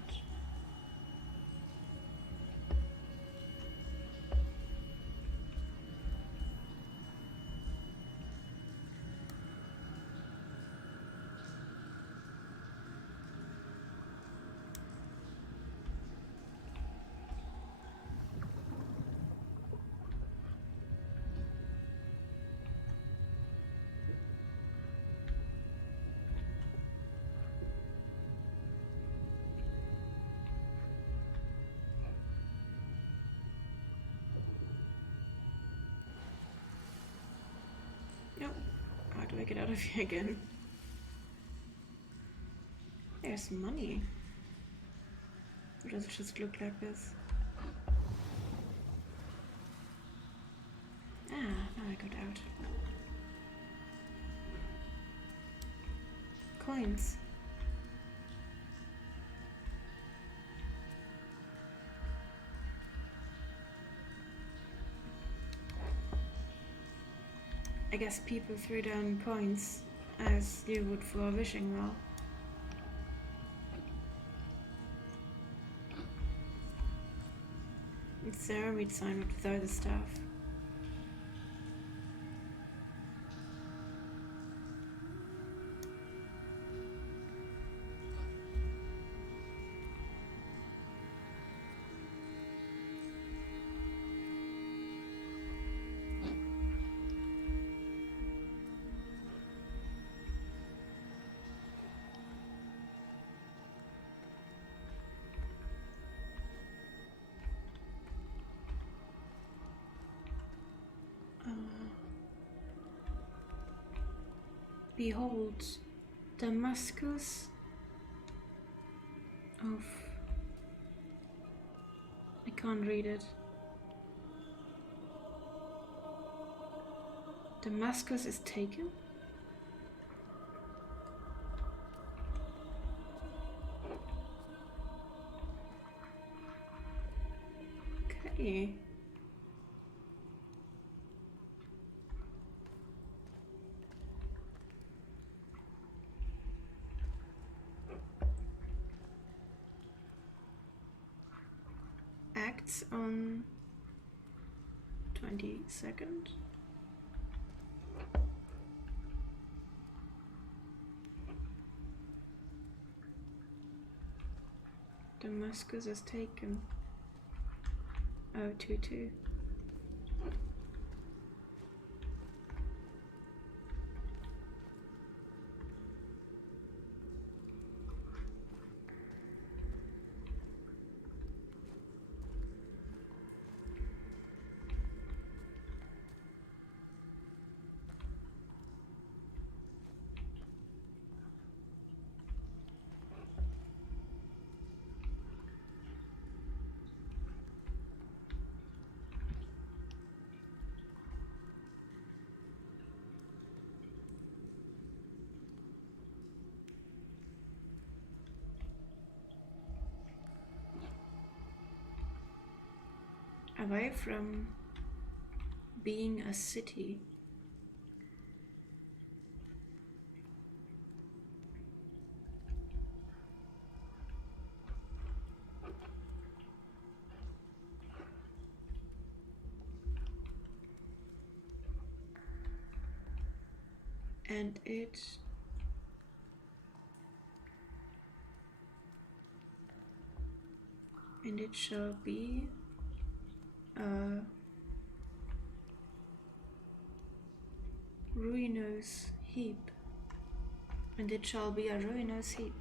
No. How do I get out of here again? There's money. Or does it just look like this? Ah, now I got out. Coins. I guess people threw down coins as you would for a wishing well. It's the hermit sign without the staff. Behold, Damascus of... I can't read it. Damascus is taken? Okay. Acts on 22nd. Damascus is taken. 022. Away from being a city. And it shall be a ruinous heap. And it shall be a ruinous heap.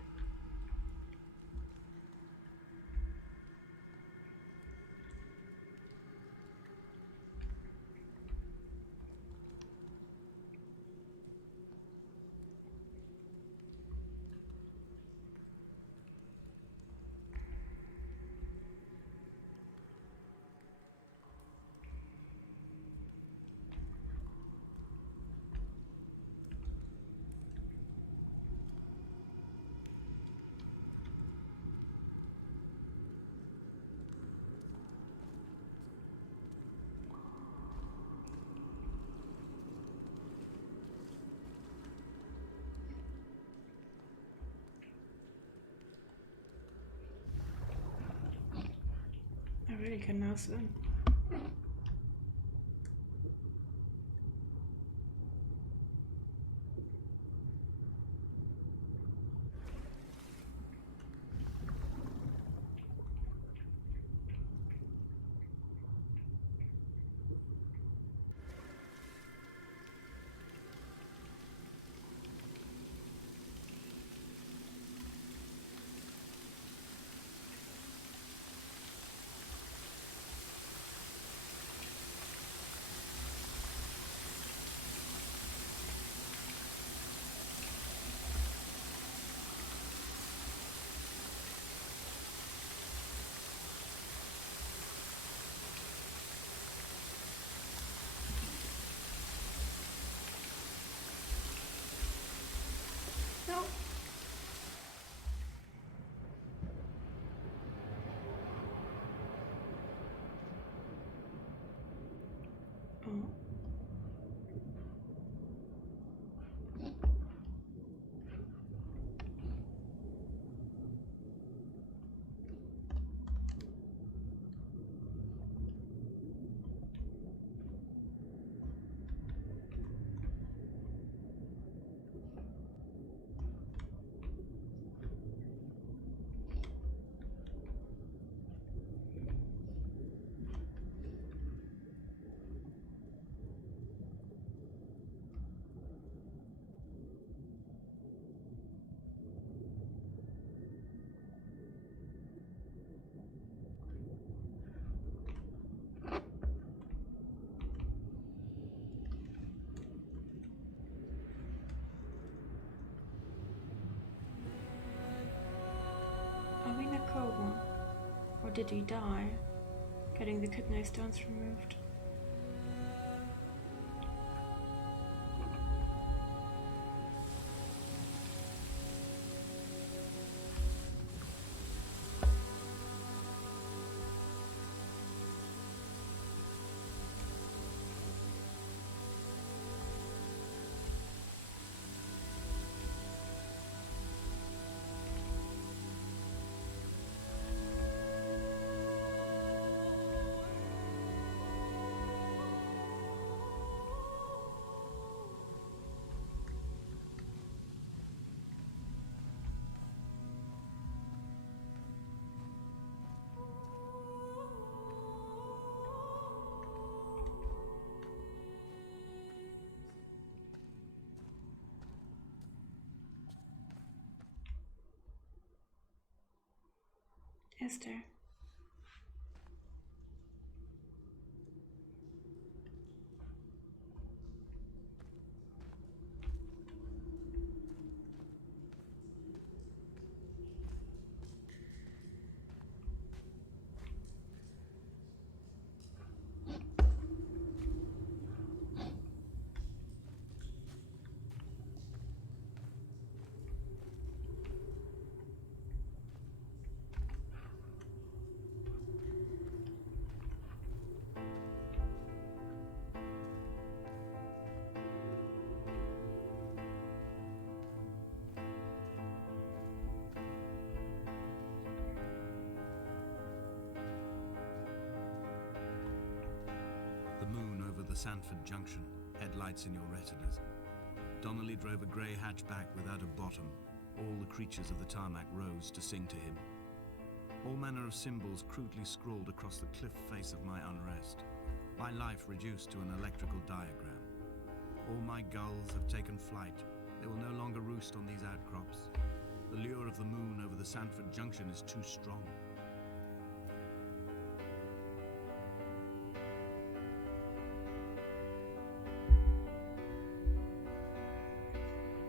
really can now swim. No. Oh. Are we in a coma? Or did he die? Getting the kidney stones removed. Esther. The moon over the Sanford Junction, headlights in your retinas. Donnelly drove a grey hatchback without a bottom. All the creatures of the tarmac rose to sing to him. All manner of symbols crudely scrawled across the cliff face of my unrest. My life reduced to an electrical diagram. All my gulls have taken flight. They will no longer roost on these outcrops. The lure of the moon over the Sanford Junction is too strong.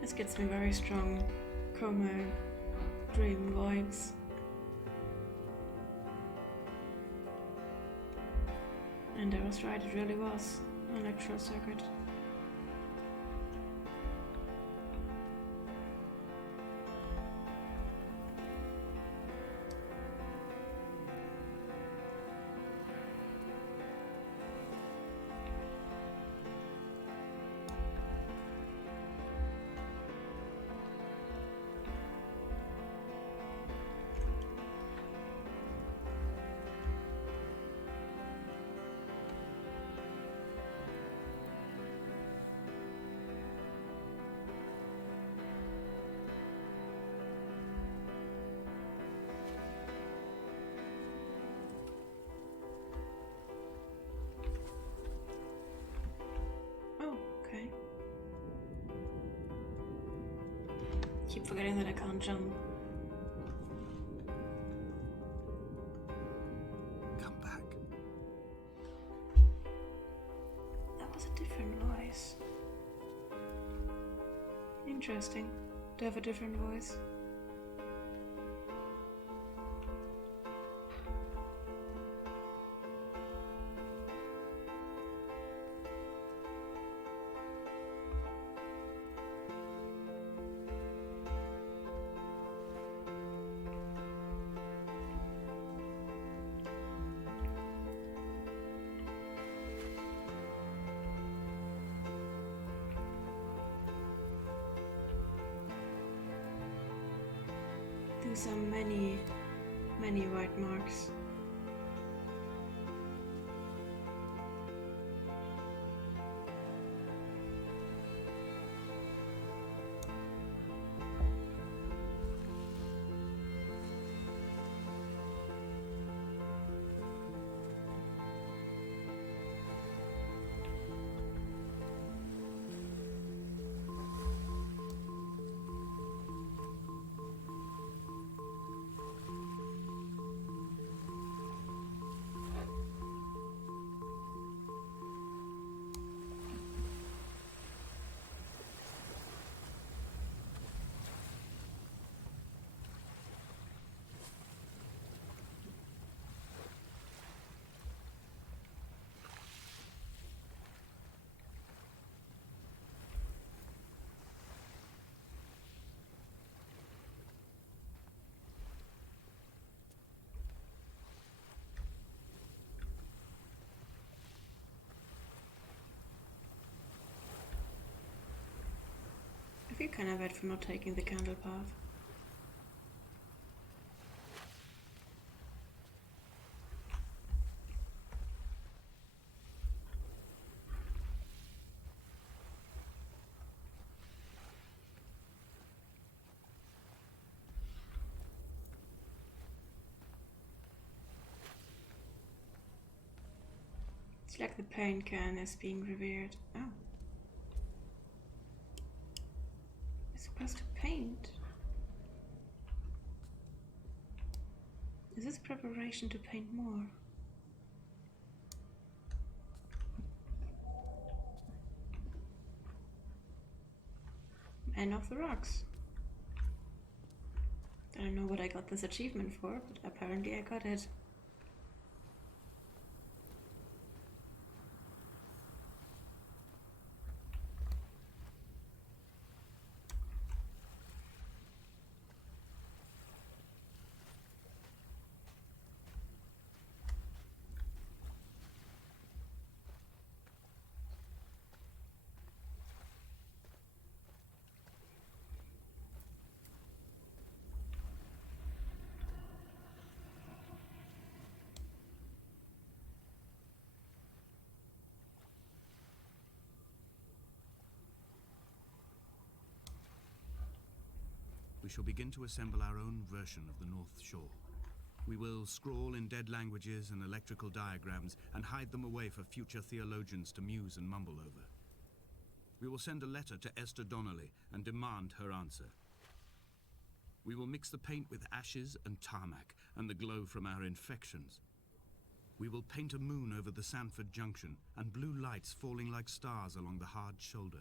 This gets me very strong coma dream vibes. And I was right, it really was an electro circuit. Keep forgetting that I can't jump. Come back. That was a different voice. Interesting to have a different voice. These are many white marks. I feel kind of bad for not taking the candle path. It's like the paint can is being revered. Oh. It's supposed to paint. Is this preparation to paint more? Man of the rocks. I don't know what I got this achievement for, but apparently I got it. We shall begin to assemble our own version of the North Shore. We will scrawl in dead languages and electrical diagrams and hide them away for future theologians to muse and mumble over. We will send a letter to Esther Donnelly and demand her answer. We will mix the paint with ashes and tarmac and the glow from our infections. We will paint a moon over the Sanford Junction and blue lights falling like stars along the hard shoulder.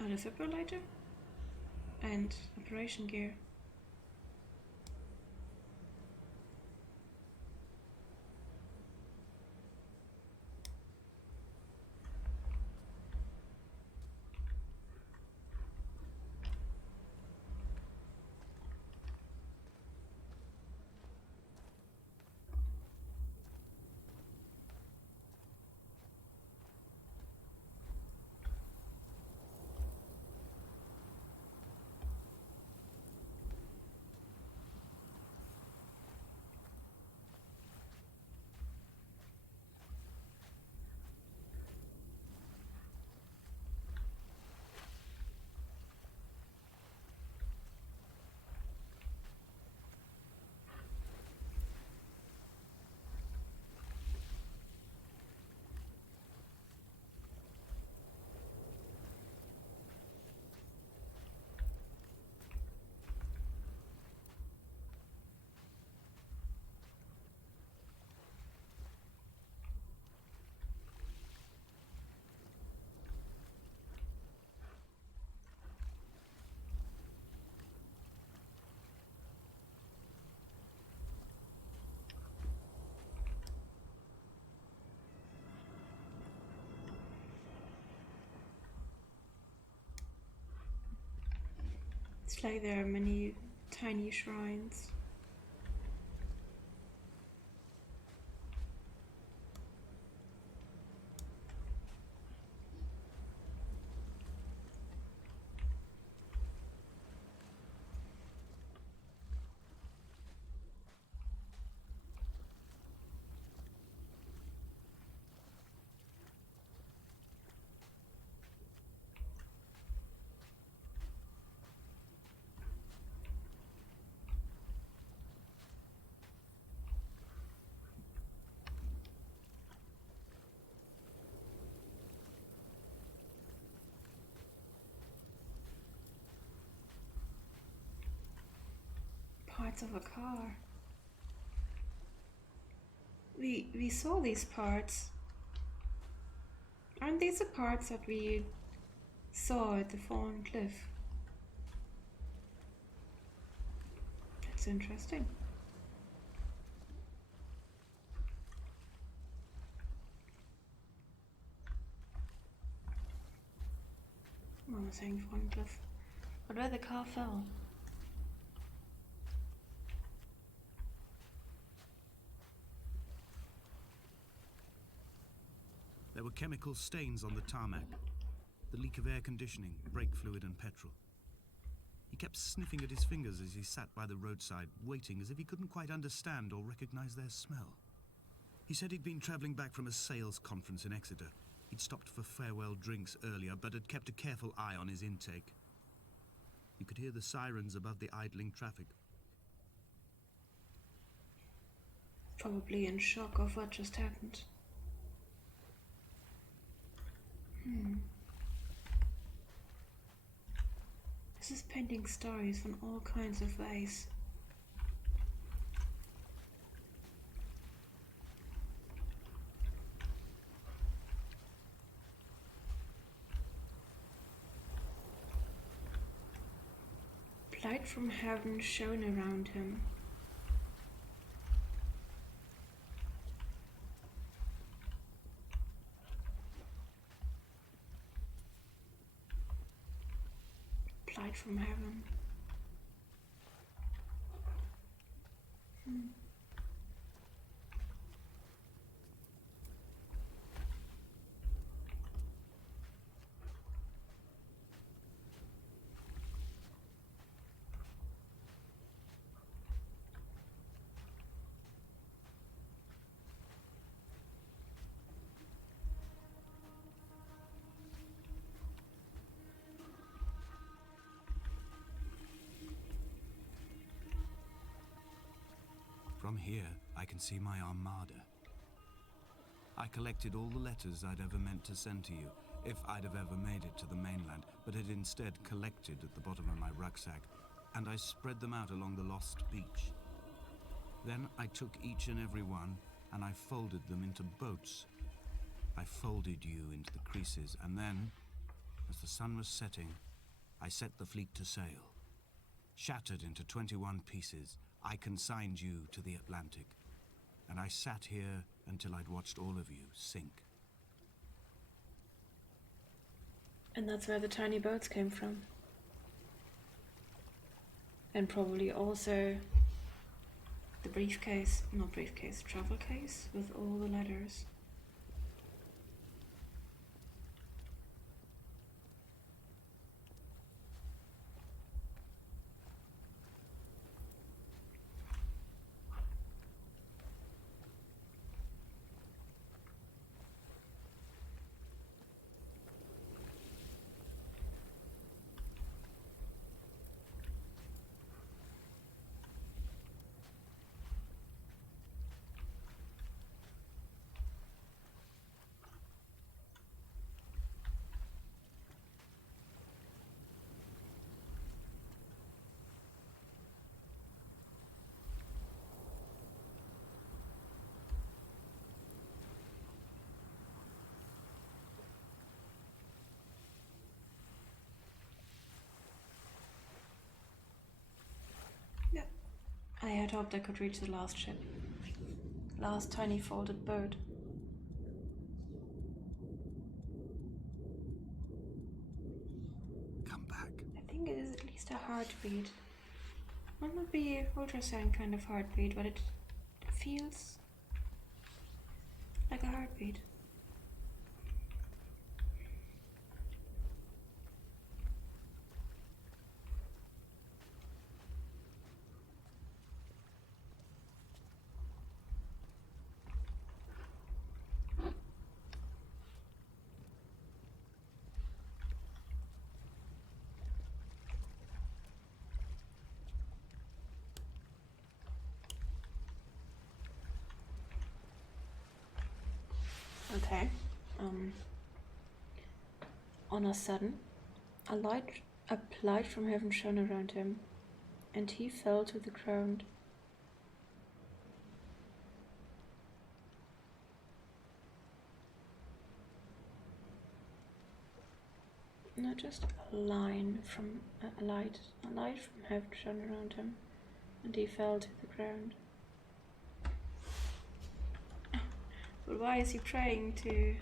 A defibrillator and operation gear. It's like there are many tiny shrines. Parts of a car. We saw these parts. Aren't these the parts that we saw at the fallen cliff? That's interesting. I was saying fallen cliff. But where the car fell. There were chemical stains on the tarmac, the leak of air conditioning, brake fluid and petrol. He kept sniffing at his fingers as he sat by the roadside, waiting as if he couldn't quite understand or recognize their smell. He said he'd been traveling back from a sales conference in Exeter. He'd stopped for farewell drinks earlier, but had kept a careful eye on his intake. You could hear the sirens above the idling traffic. Probably in shock of what just happened. This is painting stories in all kinds of ways. Light from heaven shone around him. Light from heaven. From here, I can see my armada. I collected all the letters I'd ever meant to send to you, if I'd have ever made it to the mainland, but had instead collected at the bottom of my rucksack, and I spread them out along the lost beach. Then I took each and every one, and I folded them into boats. I folded you into the creases, and then, as the sun was setting, I set the fleet to sail. Shattered into 21 pieces, I consigned you to the Atlantic, and I sat here until I'd watched all of you sink. And that's where the tiny boats came from. And probably also the briefcase, not briefcase, travel case with all the letters. I had hoped I could reach the last ship. Last tiny folded boat. Come back. I think it is at least least a heartbeat. Might not be ultrasound kind of heartbeat, but it feels like a heartbeat. Okay. On a sudden, a light from heaven shone around him, and he fell to the ground. Not just a light from heaven shone around him, and he fell to the ground. But why is he praying to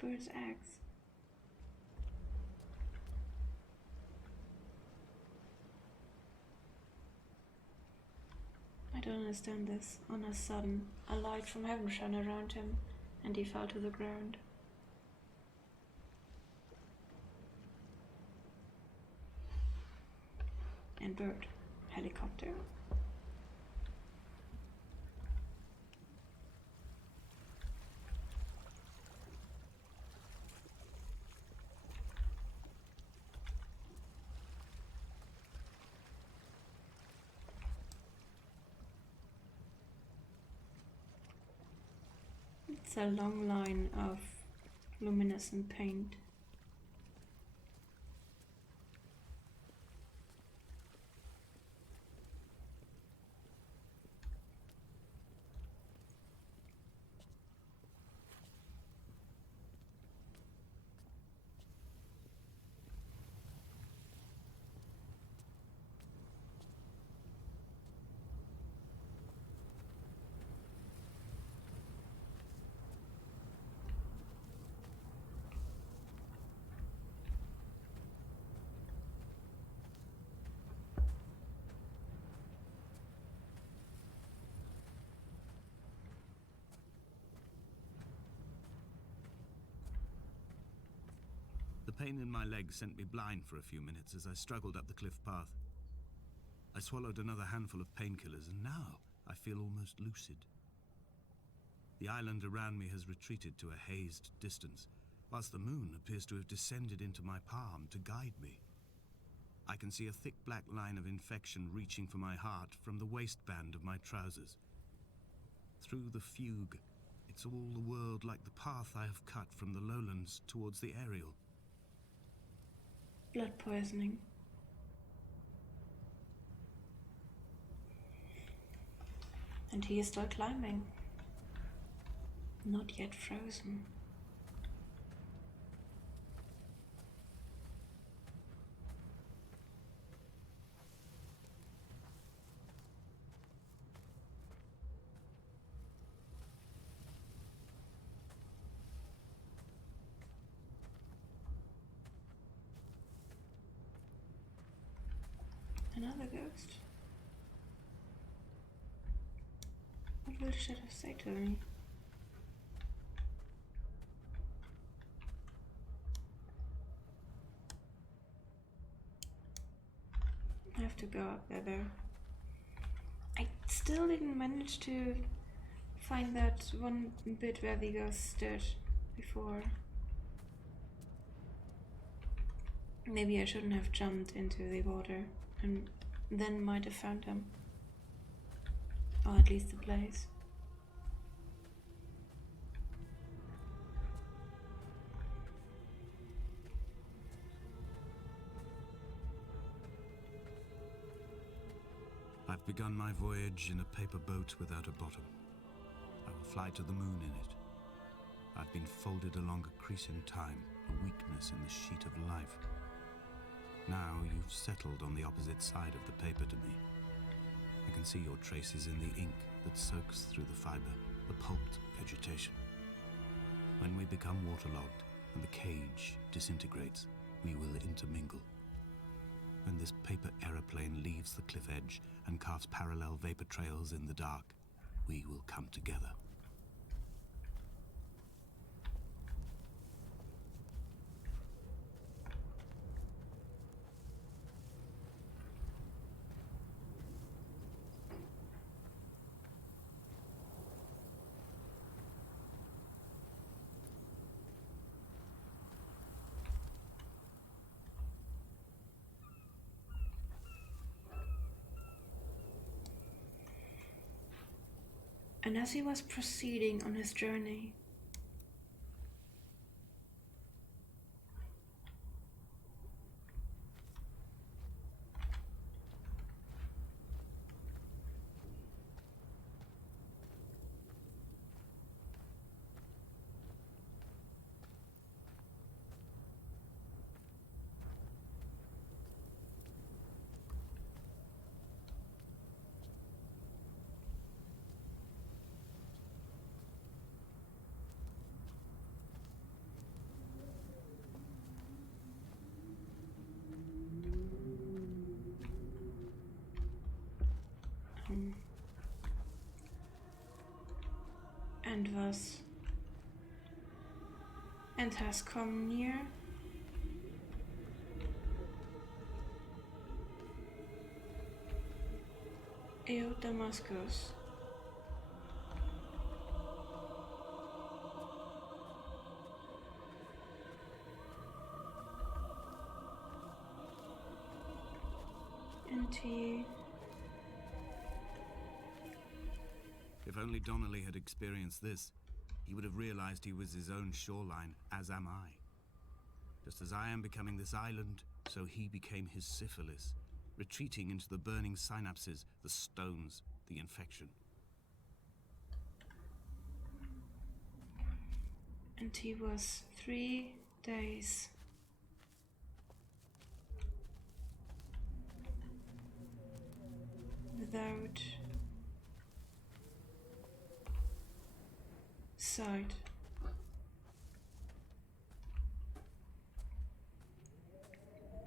bird's eggs? I don't understand this. On a sudden, a light from heaven shone around him, and he fell to the ground. And bird, helicopter. It's a long line of luminescent paint. The pain in my leg sent me blind for a few minutes as I struggled up the cliff path. I swallowed another handful of painkillers, and now I feel almost lucid. The island around me has retreated to a hazed distance, whilst the moon appears to have descended into my palm to guide me. I can see a thick black line of infection reaching for my heart from the waistband of my trousers. Through the fugue, it's all the world like the path I have cut from the lowlands towards the aerial. Blood poisoning. And he is still climbing. Not yet frozen. Another ghost. What will the shadow say to me? I have to go up there. I still didn't manage to find that one bit where the ghost stood before. Maybe I shouldn't have jumped into the water and then might have found him. Or at least the place. I've begun my voyage in a paper boat without a bottom. I will fly to the moon in it. I've been folded along a crease in time, a weakness in the sheet of life. Now you've settled on the opposite side of the paper to me. I can see your traces in the ink that soaks through the fiber, the pulped vegetation. When we become waterlogged and the cage disintegrates, we will intermingle. When this paper aeroplane leaves the cliff edge and carves parallel vapor trails in the dark, we will come together. And as he was proceeding on his journey, and has come near Damascus. And If only Donnelly had experienced this, he would have realized he was his own shoreline, as am I. Just as I am becoming this island, so he became his syphilis, retreating into the burning synapses, the stones, the infection. And he was 3 days without sight.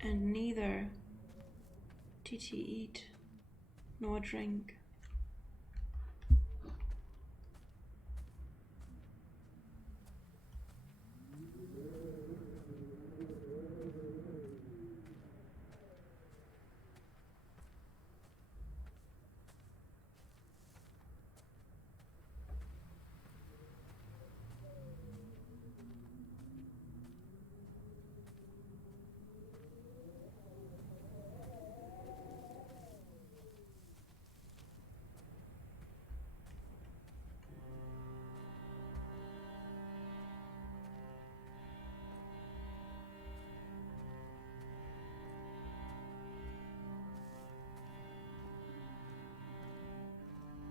And neither did he eat nor drink.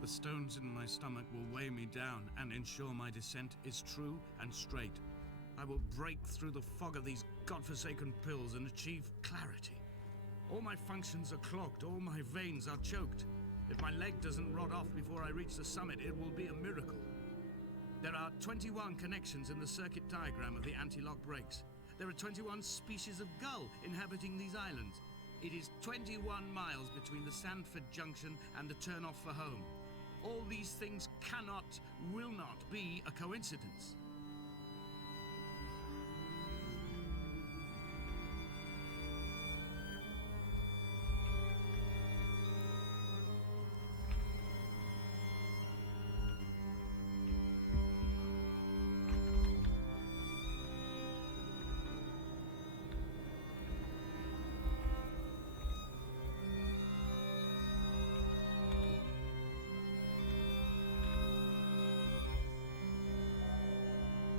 The stones in my stomach will weigh me down and ensure my descent is true and straight. I will break through the fog of these godforsaken pills and achieve clarity. All my functions are clogged, all my veins are choked. If my leg doesn't rot off before I reach the summit, it will be a miracle. There are 21 connections in the circuit diagram of the anti-lock brakes. There are 21 species of gull inhabiting these islands. It is 21 miles between the Sandford Junction and the turn-off for home. All these things cannot, will not be a coincidence.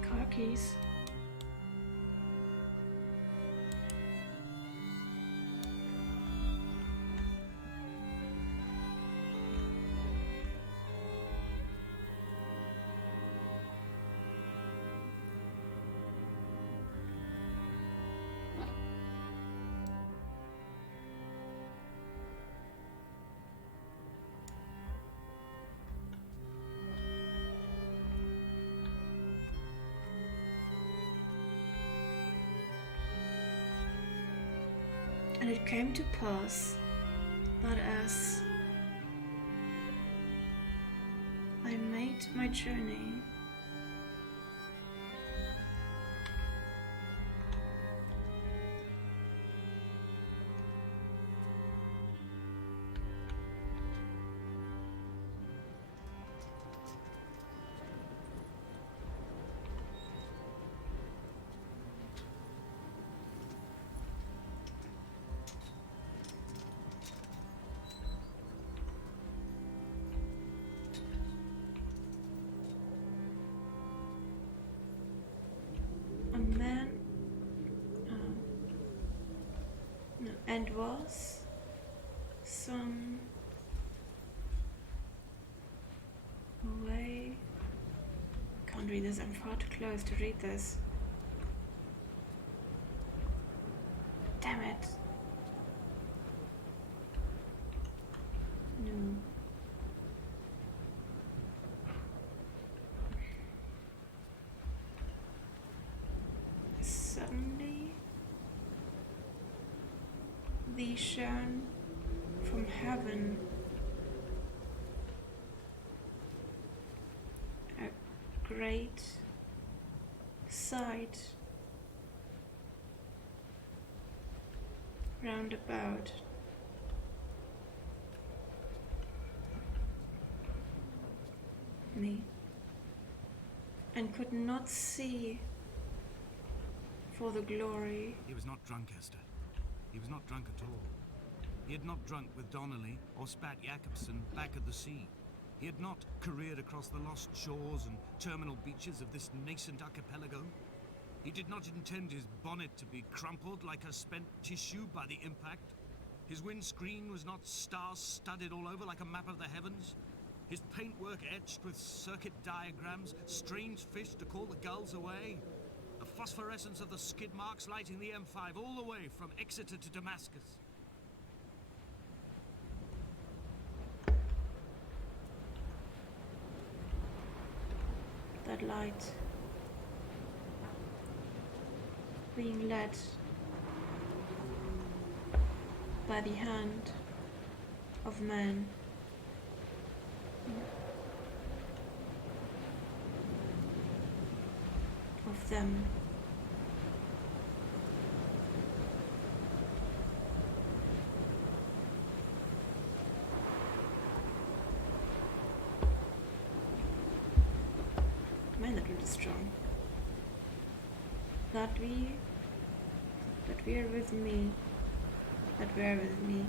Car keys. And it came to pass that as I made my journey, a man no, and was some way. Can't read this, I'm far too close to read this. Damn it. No. Suddenly, thee shone from heaven a great sight round about. Me, and could not see for the glory. He was not drunk, Esther. He was not drunk at all. He had not drunk with Donnelly or spat Jakobsen back at the sea. He had not careered across the lost shores and terminal beaches of this nascent archipelago. He did not intend his bonnet to be crumpled like a spent tissue by the impact. His windscreen was not star-studded all over like a map of the heavens. His paintwork etched with circuit diagrams, strange fish to call the gulls away. The phosphorescence of the skid marks lighting the M5 all the way from Exeter to Damascus. That light being led by the hand of man. Of them. Man, that really strong. That we are with me. That we are with me.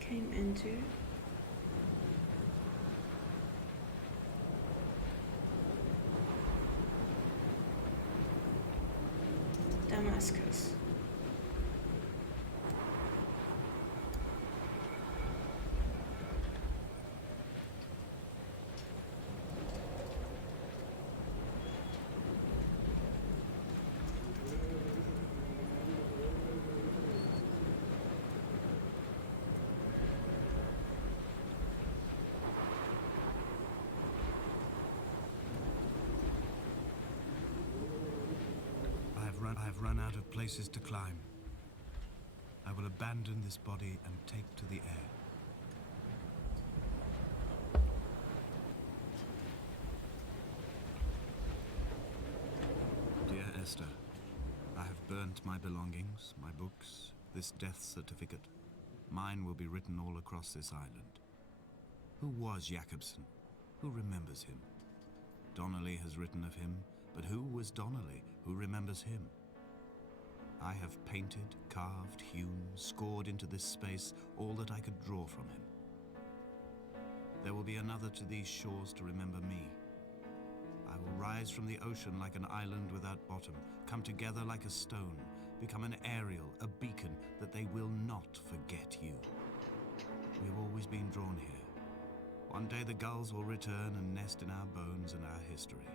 Came into Damascus. I have run out of places to climb. I will abandon this body and take to the air. Dear Esther, I have burnt my belongings, my books, this death certificate. Mine will be written all across this island. Who was Jakobsen? Who remembers him? Donnelly has written of him, but who was Donnelly? Who remembers him? I have painted, carved, hewn, scored into this space all that I could draw from him. There will be another to these shores to remember me. I will rise from the ocean like an island without bottom, come together like a stone, become an aerial, a beacon, that they will not forget you. We have always been drawn here. One day the gulls will return and nest in our bones and our history.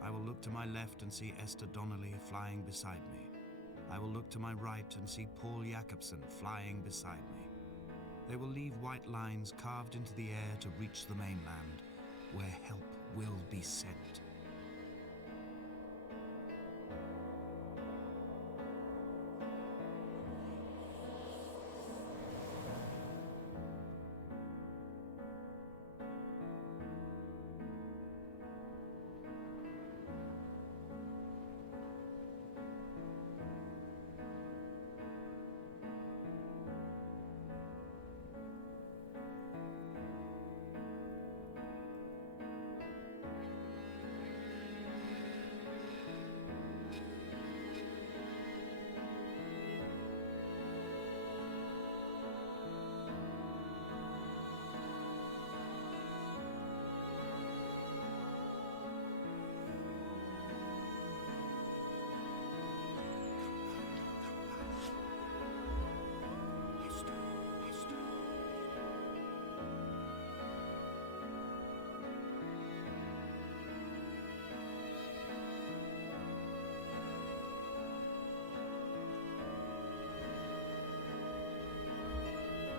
I will look to my left and see Esther Donnelly flying beside me. I will look to my right and see Paul Jakobsen flying beside me. They will leave white lines carved into the air to reach the mainland, where help will be sent.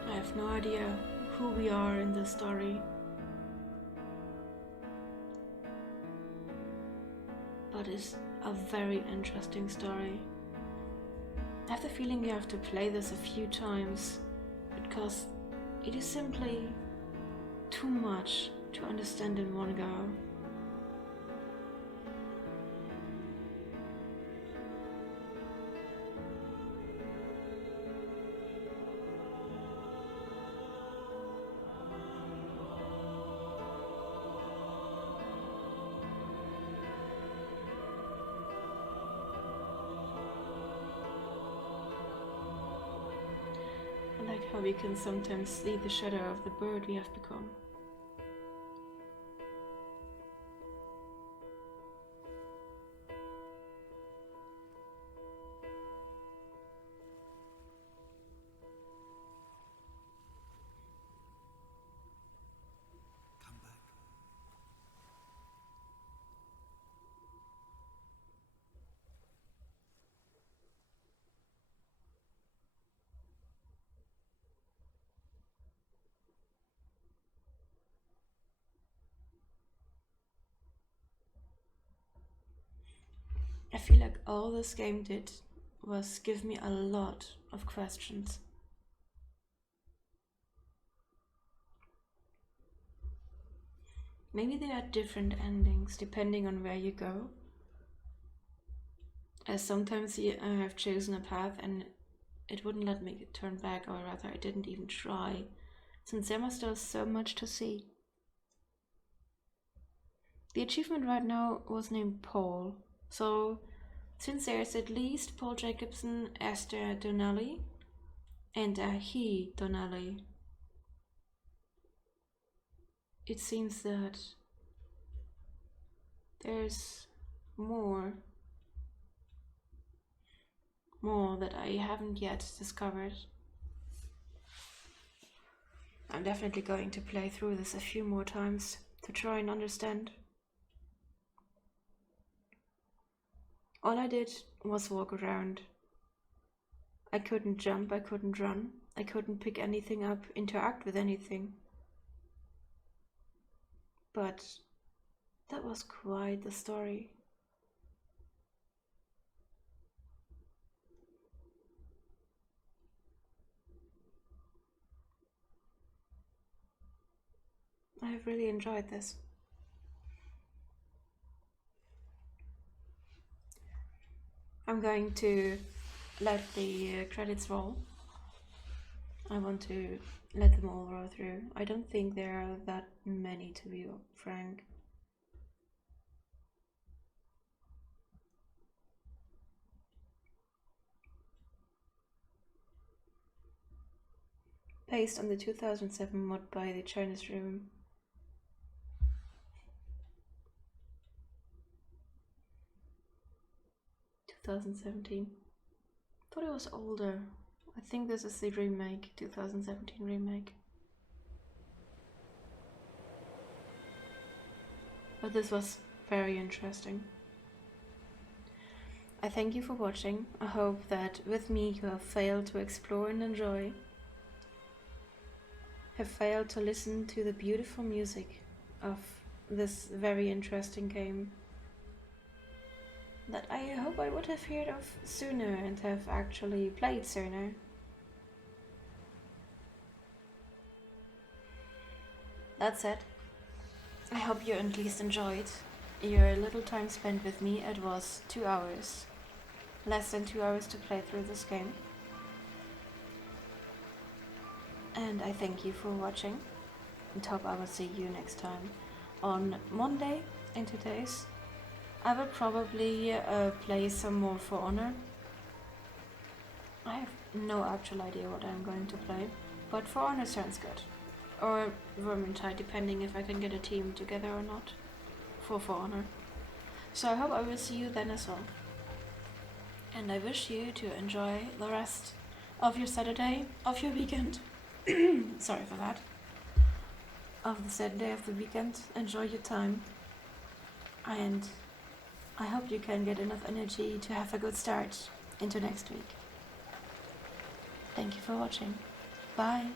I have no idea who we are in this story, but it's a very interesting story. I have the feeling you have to play this a few times because it is simply too much to understand in one go. I like how we can sometimes see the shadow of the bird we have become. Come back. I feel like all this game did was give me a lot of questions. Maybe there are different endings depending on where you go. As sometimes I have chosen a path and it wouldn't let me turn back, or rather I didn't even try, since there was still so much to see. The achievement right now was named Paul, so since there's at least Paul Jacobson, Esther Donnelly, and a he Donnelly, it seems that there's more that I haven't yet discovered. I'm definitely going to play through this a few more times to try and understand. All I did was walk around. I couldn't jump, I couldn't run, I couldn't pick anything up, interact with anything. But that was quite the story. I have really enjoyed this. I'm going to let the credits roll. I want to let them all roll through. I don't think there are that many, to be frank. Based on the 2007 mod by the Chinese Room. 2017. Thought it was older. I think this is the remake, 2017 remake. But this was very interesting. I thank you for watching. I hope that with me you have failed to explore and enjoy. have failed to listen to the beautiful music of this very interesting game that I hope I would have heard of sooner and have actually played sooner. That said, I hope you at least enjoyed your little time spent with me. It was 2 hours, less than 2 hours to play through this game. And I thank you for watching and hope I will see you next time. On Monday, in 2 days, I will probably play some more For Honor. I have no actual idea what I'm going to play, but For Honor sounds good. Or Vermintide, depending if I can get a team together or not for Honor. So I hope I will see you then as well. And I wish you to enjoy the rest of your Saturday, of your weekend. Sorry for that. Of the Saturday of the weekend. Enjoy your time. And I hope you can get enough energy to have a good start into next week. Thank you for watching. Bye.